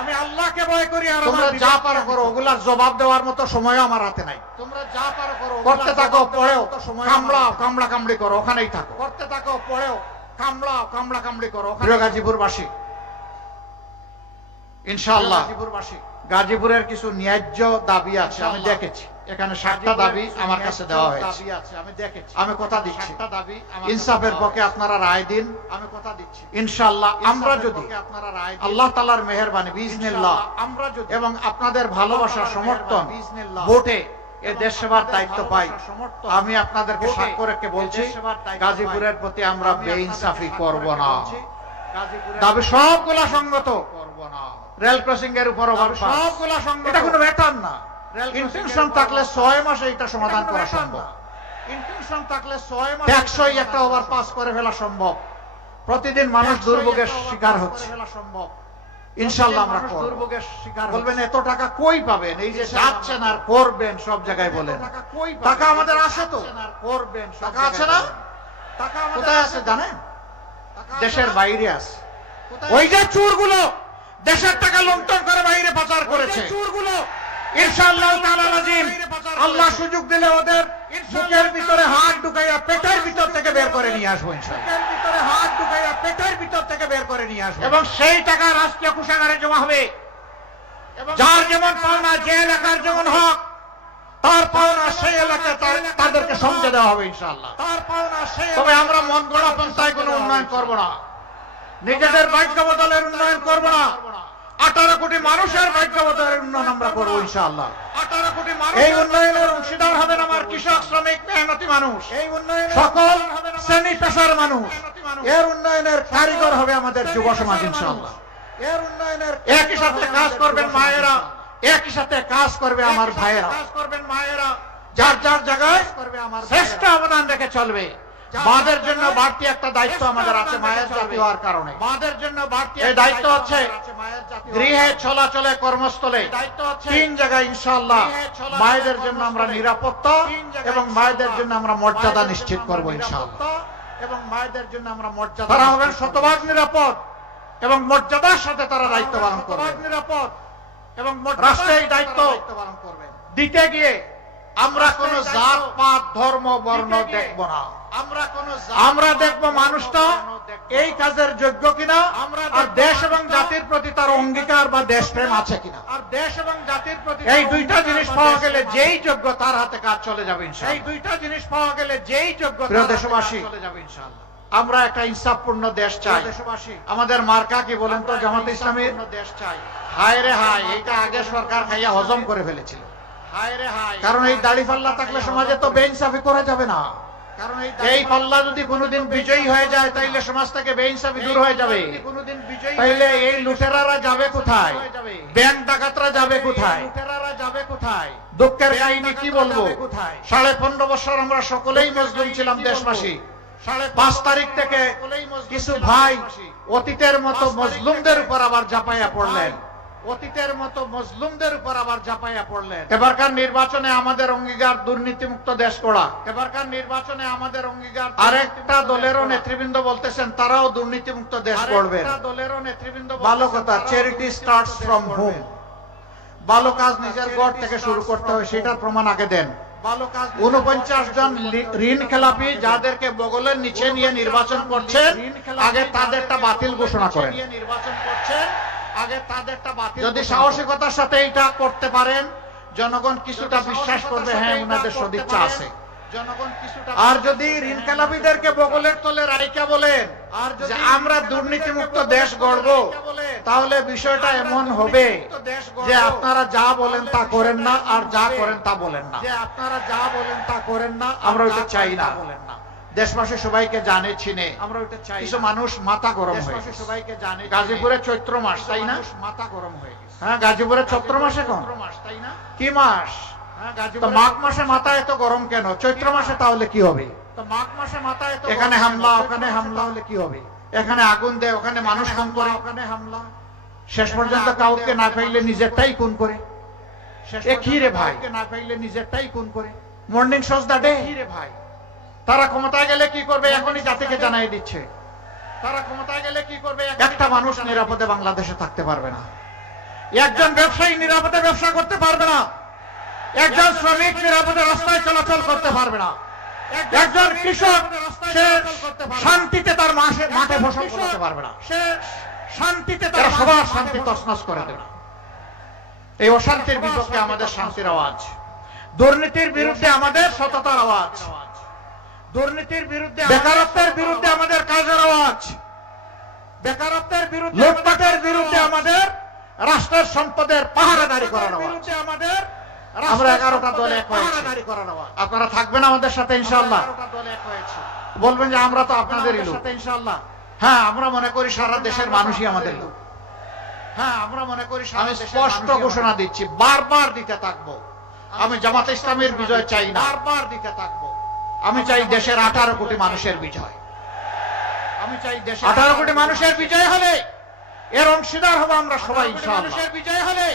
আমি আল্লাহকে ভয় করি আর তোমরা যা পারো করো, ওগুলার জবাব দেওয়ার মতো সময়ও আমার হাতে নাই। তোমরা যা পারো করো, করতে থাকো, পড়েও, কামড়াও, কামড়া কামড়ি করো, ওখানেই থাকো। করতে থাকো, পড়েও, কামড়াও, কামড়া কামড়ি করো। প্রিয় গাজীপুরবাসী, ইনশাআল্লাহ গাজীপুরের কিছু ন্যায্য দাবি আছে, আমি দেখেছি। এখানে 7টা দাবি আমার কাছে দেওয়া হয়েছে, আমি দেখেছি। আমি কথা দিচ্ছি, ইনসাফের পক্ষে আপনারা রায় দিন। আমি কথা দিচ্ছি, ইনশাআল্লাহ আমরা যদি আল্লাহ তাআলার মেহেরবানি বিইজনিল্লাহ, আমরা যদি এবং আপনাদের ভালোবাসা, সমর্থন, ভোটে এই দেশ সেবার দায়িত্ব পাই, আমি আপনাদেরকে সাক্ষ্য রেখে বলছি, গাজীপুরের প্রতি আমরা বেইনসাফি করব না। দাবি সবগুলা সঙ্গত করব না। রেল ক্রসিং এর উপর সবগুলা সঙ্গত, এটা কোনো ব্যাপার না। ইন্টেনশন থাকলে 6 মাসে এটা সমাধান করা সম্ভব। ইন্টেনশন থাকলে 6 মাসে 100ই একটা ওভারপাস করে ফেলা সম্ভব। প্রতিদিন মানুষ দুর্ভোগের শিকার হচ্ছে, ইনশাআল্লাহ আমরা দুর্ভোগের শিকার। বলবেন এত টাকা কই পাবেন? এই যে যাচ্ছেন আর করবেন সব জায়গায় বলেন, টাকা আমাদের আছে তো, করবেন, টাকা আছে না? টাকা কোথায় আছে জানেন? দেশের বাইরে আছে। ওই যে চোরগুলো দেশের টাকা লুণ্ঠন করে বাইরে পাচার করেছে, চোরগুলো ইনশাআল্লাহ তাআলা আজিম আল্লাহ সুযোগ দিলে ওদের মুখের ভিতরে হাত ঢুকাইয়া পেটের ভিতর থেকে বের করে নিয়ে আসবো। ইনশাআল্লাহ ভিতরে হাত ঢুকাইয়া পেটের ভিতর থেকে বের করে নিয়ে আসবো, এবং সেই টাকা রাষ্ট্রীয় কোষাগারে জমা হবে। যার যেমন পাওনা, যে এলাকার যেমন হক, তার পাওনা সেই এলাকায় তাদেরকে সমঝে দেওয়া হবে ইনশাআল্লাহ। তার পাওনা সেই। তবে আমরা মন গড়া পন্থায় কোনো উন্নয়ন করব না, নিজেদের ভাগ্য বদলের উন্নয়ন করব না। 18 কোটি মানুষের ভাগ্য বদলের উন্নয়ন আমরা করবো ইনশাআল্লাহ। 18 কোটি মানুষ এই উন্নয়নের অংশীদার হবেন আমার কৃষক, শ্রমিক, মেহনতি মানুষ, এই উন্নয়নের সকল শ্রেণী পেশার মানুষ। এর উন্নয়নের কারিগর হবে আমাদের যুব সমাজ ইনশাআল্লাহ। এর উন্নয়নের একই সাথে কাজ করবেন মায়েরা, একই সাথে কাজ করবে আমার ভাইয়েরা, কাজ করবেন মায়েরা, যার যার জায়গায় শ্রেষ্ঠ অবদান রেখে চলবে। মাদের জন্য বাড়তি একটা দায়িত্ব আমাদের আছে, মায়ের জাতি হওয়ার কারণে মাদের জন্য বাড়তি এই দায়িত্ব হচ্ছে গৃহে চলাচলে, কর্মস্থলে, দায়িত্ব হচ্ছে 3 জায়গায় ইনশাআল্লাহ মায়েদের জন্য আমরা নিরাপত্তা এবং মায়েদের জন্য আমরা মর্যাদা নিশ্চিত করব ইনশাআল্লাহ। এবং মায়েদের জন্য আমরা মর্যাদা, তারা হবেন শতভাগ নিরাপদ এবং মর্যাদার সাথে তারা দায়িত্ব পালন করবে। নিরাপদ এবং রাষ্ট্রের দায়িত্ব পালন করবে। দিতে গিয়ে আমরা কোন জাত পাত ধর্ম বর্ণ দেখব না। আমরা দেখব মানুষটা এই কাজের যোগ্য কিনা, আর দেশ এবং জাতির প্রতি তার অঙ্গীকার বা দেশপ্রেম আছে কিনা। আর দেশ এবং জাতির প্রতি এই 2টা জিনিস পাওয়া গেলে যেই যোগ্য তার হাতে কাজ চলে যাবে ইনশাআল্লাহ। এই 2টা জিনিস পাওয়া গেলে যেই যোগ্য প্রিয় দেশবাসী চলে যাবে ইনশাআল্লাহ। আমরা একটা ইনসাফপূর্ণ দেশ চাই। আমাদের মার্কা কি বলেন তো? জামাত ইসলামীর দেশ চাই। হায় রে হায়, এইটা আগে সরকার খাইয়া হজম করে ফেলেছিল। হায় রে হায়, কারণ এই দাড়ি পাল্লা থাকলে সমাজে তো বেইনসাফি করা যাবে না। কারণ এই পাল্লা যদি কোনোদিন বিজয়ী হয়ে যায়, তাইলে সমাজ থেকে বেইনসাফি দূর হয়ে যাবে। তাইলে এই লুটেরারা যাবে কোথায়? ব্যাংক ডাকাতরা যাবে কোথায়? লুটেরারা যাবে কোথায়? দুঃখের কাহিনী কি বলবো, 15.5 বছর আমরা সকলেই মজলুম ছিলাম দেশবাসী। 5 তারিখ থেকে কিছু ভাই অতীতের মতো মজলুমদের উপর আবার ঝাঁপাইয়া পড়লেন, অতীতের মতো মজলুমদের উপর আবার ঝাঁপাইয়া পড়লেন। এবারকার নির্বাচনে আমাদের অঙ্গীকার দুর্নীতিমুক্ত দেশ গড়া। এবারকার নির্বাচনে আমাদের অঙ্গীকার। আরেকটা দলেরও নেতৃবৃন্দ বলতেছেন তারাও দুর্নীতিমুক্ত দেশ গড়বেন। দলেরও নেতৃবৃন্দ ভালো কথা, চ্যারিটি স্টার্টস ফ্রম হোম। ভালো কাজ নিজের ঘর থেকে শুরু করতে হয়, সেটার প্রমাণ আগে দেন। 49 জন ঋণ খেলাপি যাদেরকে বগলের নিচে নিয়ে নির্বাচন করছেন, আগে তাদেরটা বাতিল ঘোষণা করেন। নির্বাচন করছেন, আগে তাদেরটা বাতিল, যদি সাহসিকতার সাথে এটা করতে পারেন জনগণ কিছুটা বিশ্বাস করবে, হ্যাঁ ওনাদের সদিচ্ছা আছে। আর যদি ঋণ খেলাপিদেরকে বগলের তলে রাইকা বলেন আর যে আমরা দুর্নীতিমুক্ত দেশ গড়ব, তাহলে বিষয়টা এমন হবে যে আপনারা যা বলেন তা করেন না, আর যা করেন তা বলেন না। আপনারা যা বলেন তা করেন না, আমরা ওইটা চাই না। দেশবাসী সবাইকে জানে চিনে, আমরা ওইটা চাই। কিছু মানুষ মাথা গরম হয়ে গেছে, সবাইকে জানে। গাজীপুরে চৈত্র মাস, তাই না? মাথা গরম হয়ে গেছে। হ্যাঁ, গাজীপুরে চৈত্র মাস এখন তাই না? কি মাস? তো মাঘ মাসে মাথা এত গরম কেন? চৈত্র মাসে তাহলে কি হবে? তো মাঘ মাসে মাথা এত, এখানে হামলা ওখানে হামলা হলে কি হবে? এখানে আগুন দেয়, ওখানে মানুষ খুন করে, ওখানে হামলা, শেষ পর্যন্ত কাউকে না পাইলে নিজেরটাই খুন করে। এ কি রে ভাই? না পাইলে নিজেরটাই খুন করে। Morning shows the day. কি রে ভাই? তারা ক্ষমতায় গেলে কি করবে এখনই জাতিকে জানাই দিচ্ছে। তারা ক্ষমতায় গেলে কি করবে? একটা মানুষ নিরাপদে বাংলাদেশে থাকতে পারবে না, একজন ব্যবসায়ী নিরাপদে ব্যবসা করতে পারবে না, একজন শ্রমিক নিরাপদে রাস্তায় চলাচল করতে পারবে না, একজন কৃষক সে শান্তিতে তার মাঠে ফসল করতে পারবে না, সে শান্তিতে তার সবার শান্তি তছনছ করে দেবে। এই অশান্তির বিপক্ষে আমাদের শান্তির আওয়াজ, দুর্নীতির বিরুদ্ধে আমাদের সততার আওয়াজ, দুর্নীতির বিরুদ্ধে, বেকারত্বের বিরুদ্ধে আমাদের কাজের আওয়াজ, বেকারত্বের বিরুদ্ধে, লুটপাটের বিরুদ্ধে আমাদের রাষ্ট্রের সম্পদের পাহারাদারি করার আওয়াজ। আমাদের আমরা 11টা দল এক হয়েছি। আপনারা থাকবেন আমাদের সাথে ইনশাআল্লাহ। বলবেন যে আমরা তো আপনাদেরই লোক ইনশাআল্লাহ। হ্যাঁ, আমরা মনে করি সারা দেশের মানুষই আমাদের লোক। হ্যাঁ, আমরা মনে করি আমি স্পষ্ট ঘোষণা দিচ্ছি, বারবার দিতে থাকবো। আমি জামাতে ইসলামের বিজয় চাই না, বারবার দিতে থাকবো। আমি চাই দেশের 18 কোটি মানুষের বিজয়। আমি চাই দেশের 18 কোটি মানুষের বিজয় হলে এর অংশীদার হব আমরা সবাই ইনশাআল্লাহ। মানুষের বিজয় হলে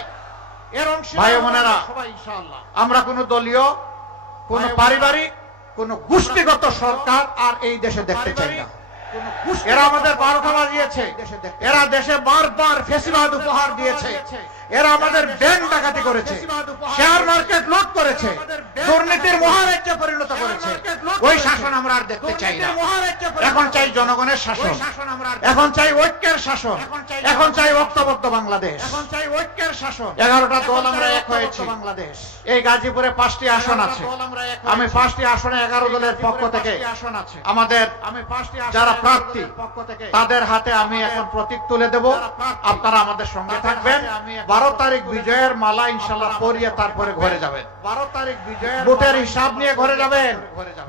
এর অংশীদার ভাই বোনেরা সবাই ইনশাআল্লাহ। আমরা কোন দলীয়, কোন পারিবারিক, কোন গোষ্ঠীগত সরকার আর এই দেশে দেখতে চাই না। এরা আমাদের 12টা বাজিয়েছে, এরা দেশে বারবার ফ্যাসিবাদ উপহার দিয়েছে, এরা আমাদের ব্যাংক ডাকাতি করেছে, শেয়ার মার্কেট লুট করেছে, দুর্নীতির মহারাজ্যে পরিণত করেছে। ওই শাসন আমরা আর দেখতে চাই না। এখন চাই জনগণের শাসন, এখন চাই ঐক্যের শাসন, এখন চাই ঐক্যবদ্ধ বাংলাদেশ, এখন চাই ঐক্যের শাসন। 11টা দল আমরা এক হয়েছি বাংলাদেশ। এই গাজীপুরে 5টি আসন আছে। আমি 5টি আসনে 11 দলের পক্ষ থেকে আমাদের যারা প্রার্থী তাদের হাতে আমি এখন প্রতীক তুলে দেব। আপনারা আমাদের সঙ্গে থাকবেন। 12 তারিখ বিজয়ের মালা ইনশাআল্লাহ পরিয়ে তারপরে ঘরে যাবেন। 12 তারিখ বিজয়ের ভোটের হিসাব নিয়ে ঘরে যাবেন।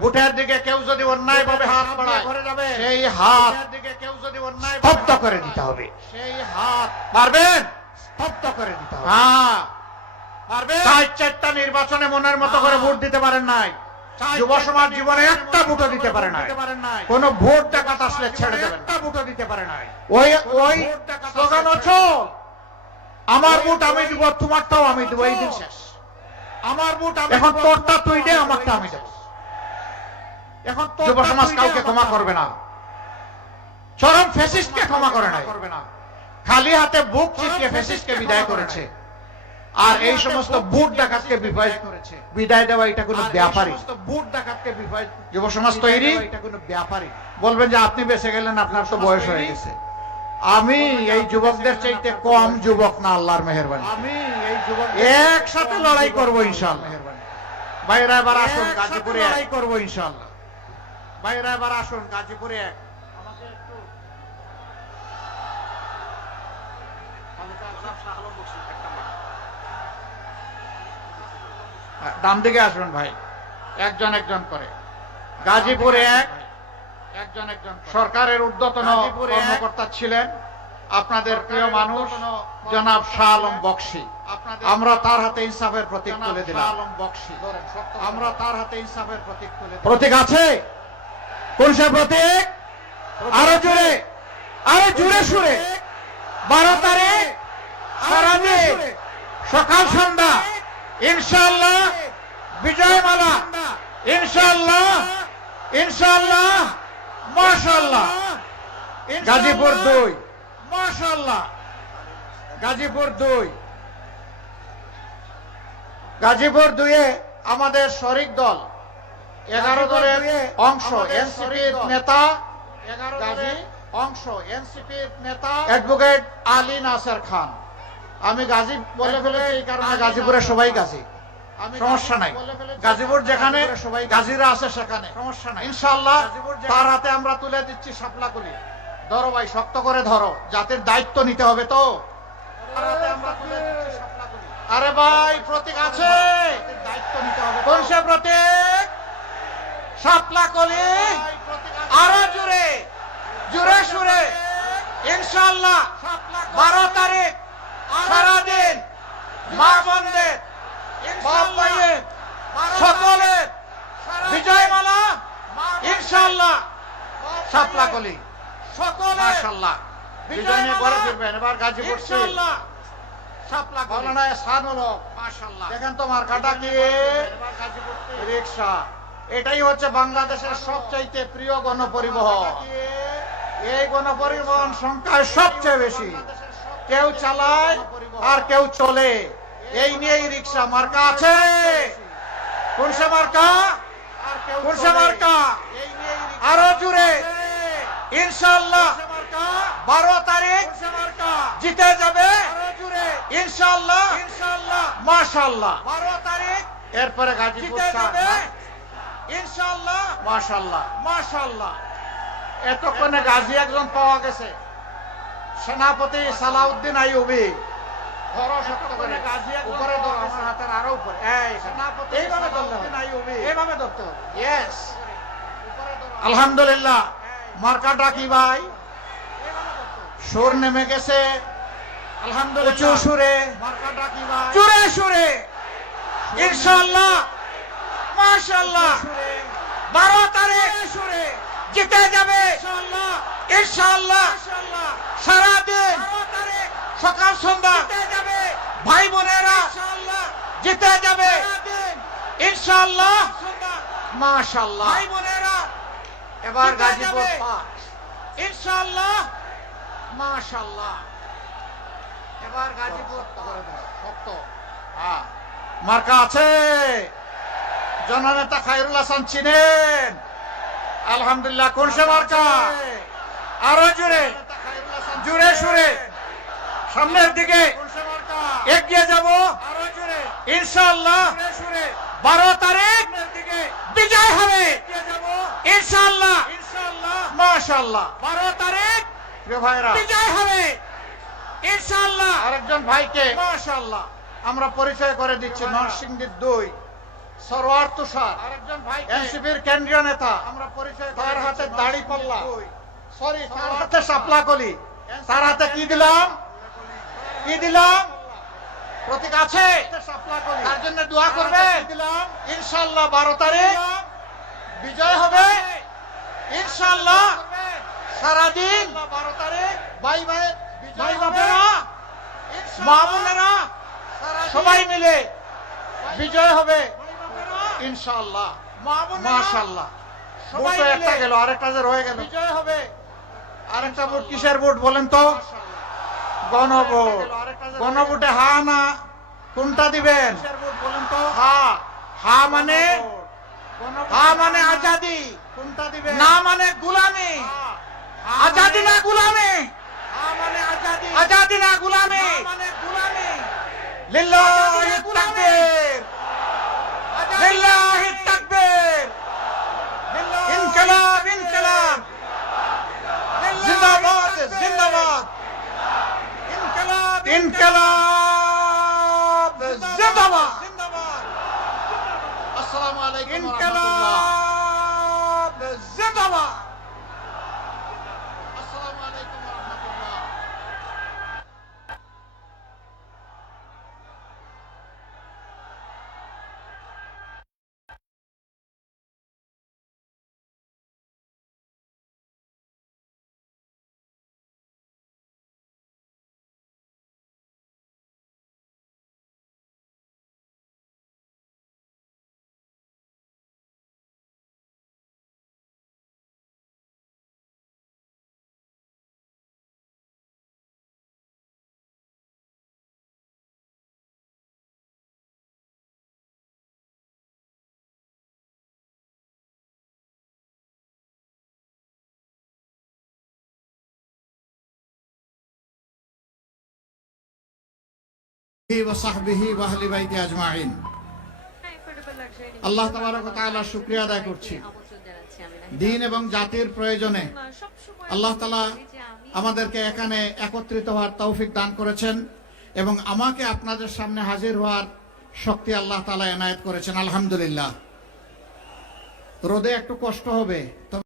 ভোটের দিকে কেউ যদি অন্যায় ভাবে হাত বাড়ায় সেই হাত দিকে কেউ যদি অন্যায় স্তব্ধ করে দিতে হবে। সেই হাত পারবেন স্তব্ধ করে দিতে হবে। হ্যাঁ পারবেন। 4টা নির্বাচনে মনের মতো করে ভোট দিতে পারেন নাই। যুব সমাজ জীবনে একটা ভোটও দিতে পারে নাই। কোন ভোট ডাকাত আসলে ছেড়ে দেবেন, একটা ভোটও দিতে পারে নাই। ওই স্লোগান হচ্ছে আমার ভোট আমি দিব, তোমারটাও আমি দিব, এই দিন শেষ। আমার ভোট এখন তোরটা তুই দে, আমারটা আমি দেব। এখন যুব সমাজ কাউকে ক্ষমা করবে না, চরম ফ্যাসিস্টকে ক্ষমা করে না, খালি হাতে বুক চিপিয়ে ফ্যাসিস্টকে বিদায় করেছে। আর এই সমস্ত বুট ডাকাতকে বিদায় দেওয়া এটা কোনো ব্যাপারই। যুব সমাজ তৈরি, এটা কোনো ব্যাপারই। বলবেন যে আপনি বেঁচে গেলেন, আপনার তো বয়স হয়ে গেছে। আমি এই যুবকদের চাইতে কম যুবক না, আল্লাহর মেহেরবানি। আমি এই যুবক একসাথে লড়াই করবো ইনশাআল্লাহ। ভাইরা এবার আসুন গাজীপুরে লড়াই করবো ইনশাআল্লাহ। ভাইরা এবার আসুন গাজীপুরে এক। ডান দিকে আসবেন ভাই, একজন একজন করে। গাজীপুরে একজন একজন সরকারের ঊর্ধ্বতন কর্মকর্তা ছিলেন আপনাদের প্রিয় মানুষ জনাব শাহ আলম বক্সি। আমরা তার হাতে ইনসাফের প্রতীক তুলে দিলাম। আমরা তার হাতে ইনসাফের প্রতীক তুলে দিলাম। প্রতীক আছে? কোন সে প্রতীক? আরো জোরে, আরো জোরে সুরে। 12 তারিখ সারাদিন সকাল সন্ধ্যা ইনশাআল্লাহ বিজয় মালা, ইনশাআল্লাহ, ইনশাআল্লাহ, মাশাআল্লাহ। গাজীপুর 2, মাশাআল্লাহ। গাজীপুর 2, গাজীপুর 2-এ আমাদের শরিক দল 11 দলের অংশ, এনসিপির নেতা গাজী অংশ এনসিপির নেতা অ্যাডভোকেট আলী নাসের খান। আমি গাজী বলে ফেলেছি এই কারণে গাজীপুরের সবাই গাজী, সমস্যা নাই। গাজীপুর যেখানে সবাই গাজীরা আছে সেখানে সমস্যা নাই ইনশাআল্লাহ। তার হাতে আমরা তুলে দিচ্ছি শাপলা কলি। ধরো ভাই, শক্ত করে ধরো, জাতির দায়িত্ব নিতে হবে তো। তার হাতে আমরা তুলে দিচ্ছি শাপলা কলি। আরে ভাই, প্রতীক আছে, দায়িত্ব নিতে হবে। কোন সে প্রতীক? শাপলা কলি। আরো জোরে জোরে সুরে ইনশাআল্লাহ 12 তারিখ সারাদিন মা বোনদের সকলের বিজয় মালা ইনশাআল্লাহ শাপলা কলি সকলে মাশাআল্লাহ বিজয় নিয়ে ঘরে ফিরবেন। এবার গাজীপুর ইনশাআল্লাহ শাপলা কলি না সানুল মাশাআল্লাহ। দেখেন তো মার্কাটা কি? রিকশা। এটাই হচ্ছে বাংলাদেশের সবচাইতে প্রিয় গণপরিবহন। এই গণপরিবহন সংখ্যায় সবচেয়ে বেশি। কেউ চালায় আর কেউ চলে, এই নিয়েই রিক্সা। মার্কা আছে? কোন সে মার্কা? কোন সে মার্কা? আরো জোরে ইনশাআল্লাহ 12 তারিখ জিতে যাবে ইনশাআল্লাহ মাশাআল্লাহ। 12 তারিখ এরপরে গাজীপুর ইনশাআল্লাহ মাশাআল্লাহ মাশাআল্লাহ। এতক্ষণে গাজী একজন পাওয়া গেছে, সেনাপতি সালাউদ্দিন আইয়ুবী। ধরো শক্ত করে, গাজী উপরে ধরো, আমার হাতের আরো উপরে। এই সেনাপতি এইভাবে সালাউদ্দিন আইয়ুবী, এইভাবে ধরতে হবে। ইয়েস, আলহামদুলিল্লাহ। মার্কাটা কি ভাই? সুর নেমে গেছে আলহামদুলিল্লাহ। সুরে মার্কাটা কি ভাই? জোরে সুরে ইনশাআল্লাহ মাশাআল্লাহ। 12 তারিখ জিতে যাবে ইনশাআল্লাহ। সারাদিন সকাল সন্ধ্যা ভাই বোনেরা জিতে যাবে ইনশাআল্লাহ মাশাআল্লাহ। ভাই বোনেরা এবার গাজীপুর ইনশাআল্লাহ মাশাআল্লাহ। এবার গাজীপুর শক্ত। হ্যাঁ, মার্কা আছে? জননেতা খায়রুল হাসান চিনেন? আলহামদুলিল্লাহ। কোন সে মার্কা? আরো জোরে জোরে সুরে সামনের দিকে এগিয়ে যাব ইনশাআল্লাহ। 12 তারিখ বিজয় হবে ইনশাআল্লাহ মাশাআল্লাহ। 12 তারিখ প্রিয় ভাইরা বিজয় হবে ইনশাআল্লাহ। আরেকজন ভাইকে মাশাআল্লাহ আমরা পরিচয় করে দিচ্ছি। নরসিংদীর 2 সরওয়ার তুষার, আরেকজন ভাই এনসিপির কেন্দ্রীয় নেতা। আমরা পরিচয়, তার হাতে দাড়ি পাল্লা, সরি তার হাতে শাপলা কলি। তার হাতে কি দিলাম? কি দিলাম? প্রতীক আছে? শাপলা কলি। তার জন্য দোয়া করবে ইনশাআল্লাহ। 12 তারিখ বিজয় হবে ইনশাআল্লাহ। সারাদিন 12 তারিখ ভাই ভাই বাপেরা মা বোনেরা সবাই মিলে বিজয় হবে ইনশাআল্লাহ মাশাআল্লাহ। সবাই একটা গেল, আরেকটা যে রয়ে গেল। বিজয় হবে। আরেকটা ভোট কিসের ভোট বলেন তো? গণভোট। গণভোটে হা না কোনটা দিবেন? বলেন তো। হা। হা মানে আজাদি। কোনটা দিবেন? না মানে গুলামি। আজাদি না গুলামি। হা মানে আজাদি। আজাদি না গুলামি। মানে গুলামি। লিল্লাহি তাকবীর, লিল্লাহি তাকবীর, ইনকিলাব ইনকিলাব, জিন্দাবাদ জিন্দাবাদ, ইনকিলাব ইনকিলাব জিন্দাবাদ জিন্দাবাদ। আসসালামু আলাইকুম ওয়া রাহমাতুল্লাহ। জিন্দাবাদ। ওয়াসাহবিহি ওয়া আহলি বাইতি আজমাইন। আল্লাহ তাবারক ওয়া তাআলার শুকরিয়া আদায় করছি, দিন এবং জাতির প্রয়োজনে আল্লাহ তাআলা আমাদেরকে এখানে একত্রিত হওয়ার তৌফিক দান করেছেন এবং আমাকে আপনাদের সামনে হাজির হওয়ার শক্তি আল্লাহ তাআলা এনায়েত করেছেন। আলহামদুলিল্লাহ। রোদে একটু কষ্ট হবে, তবে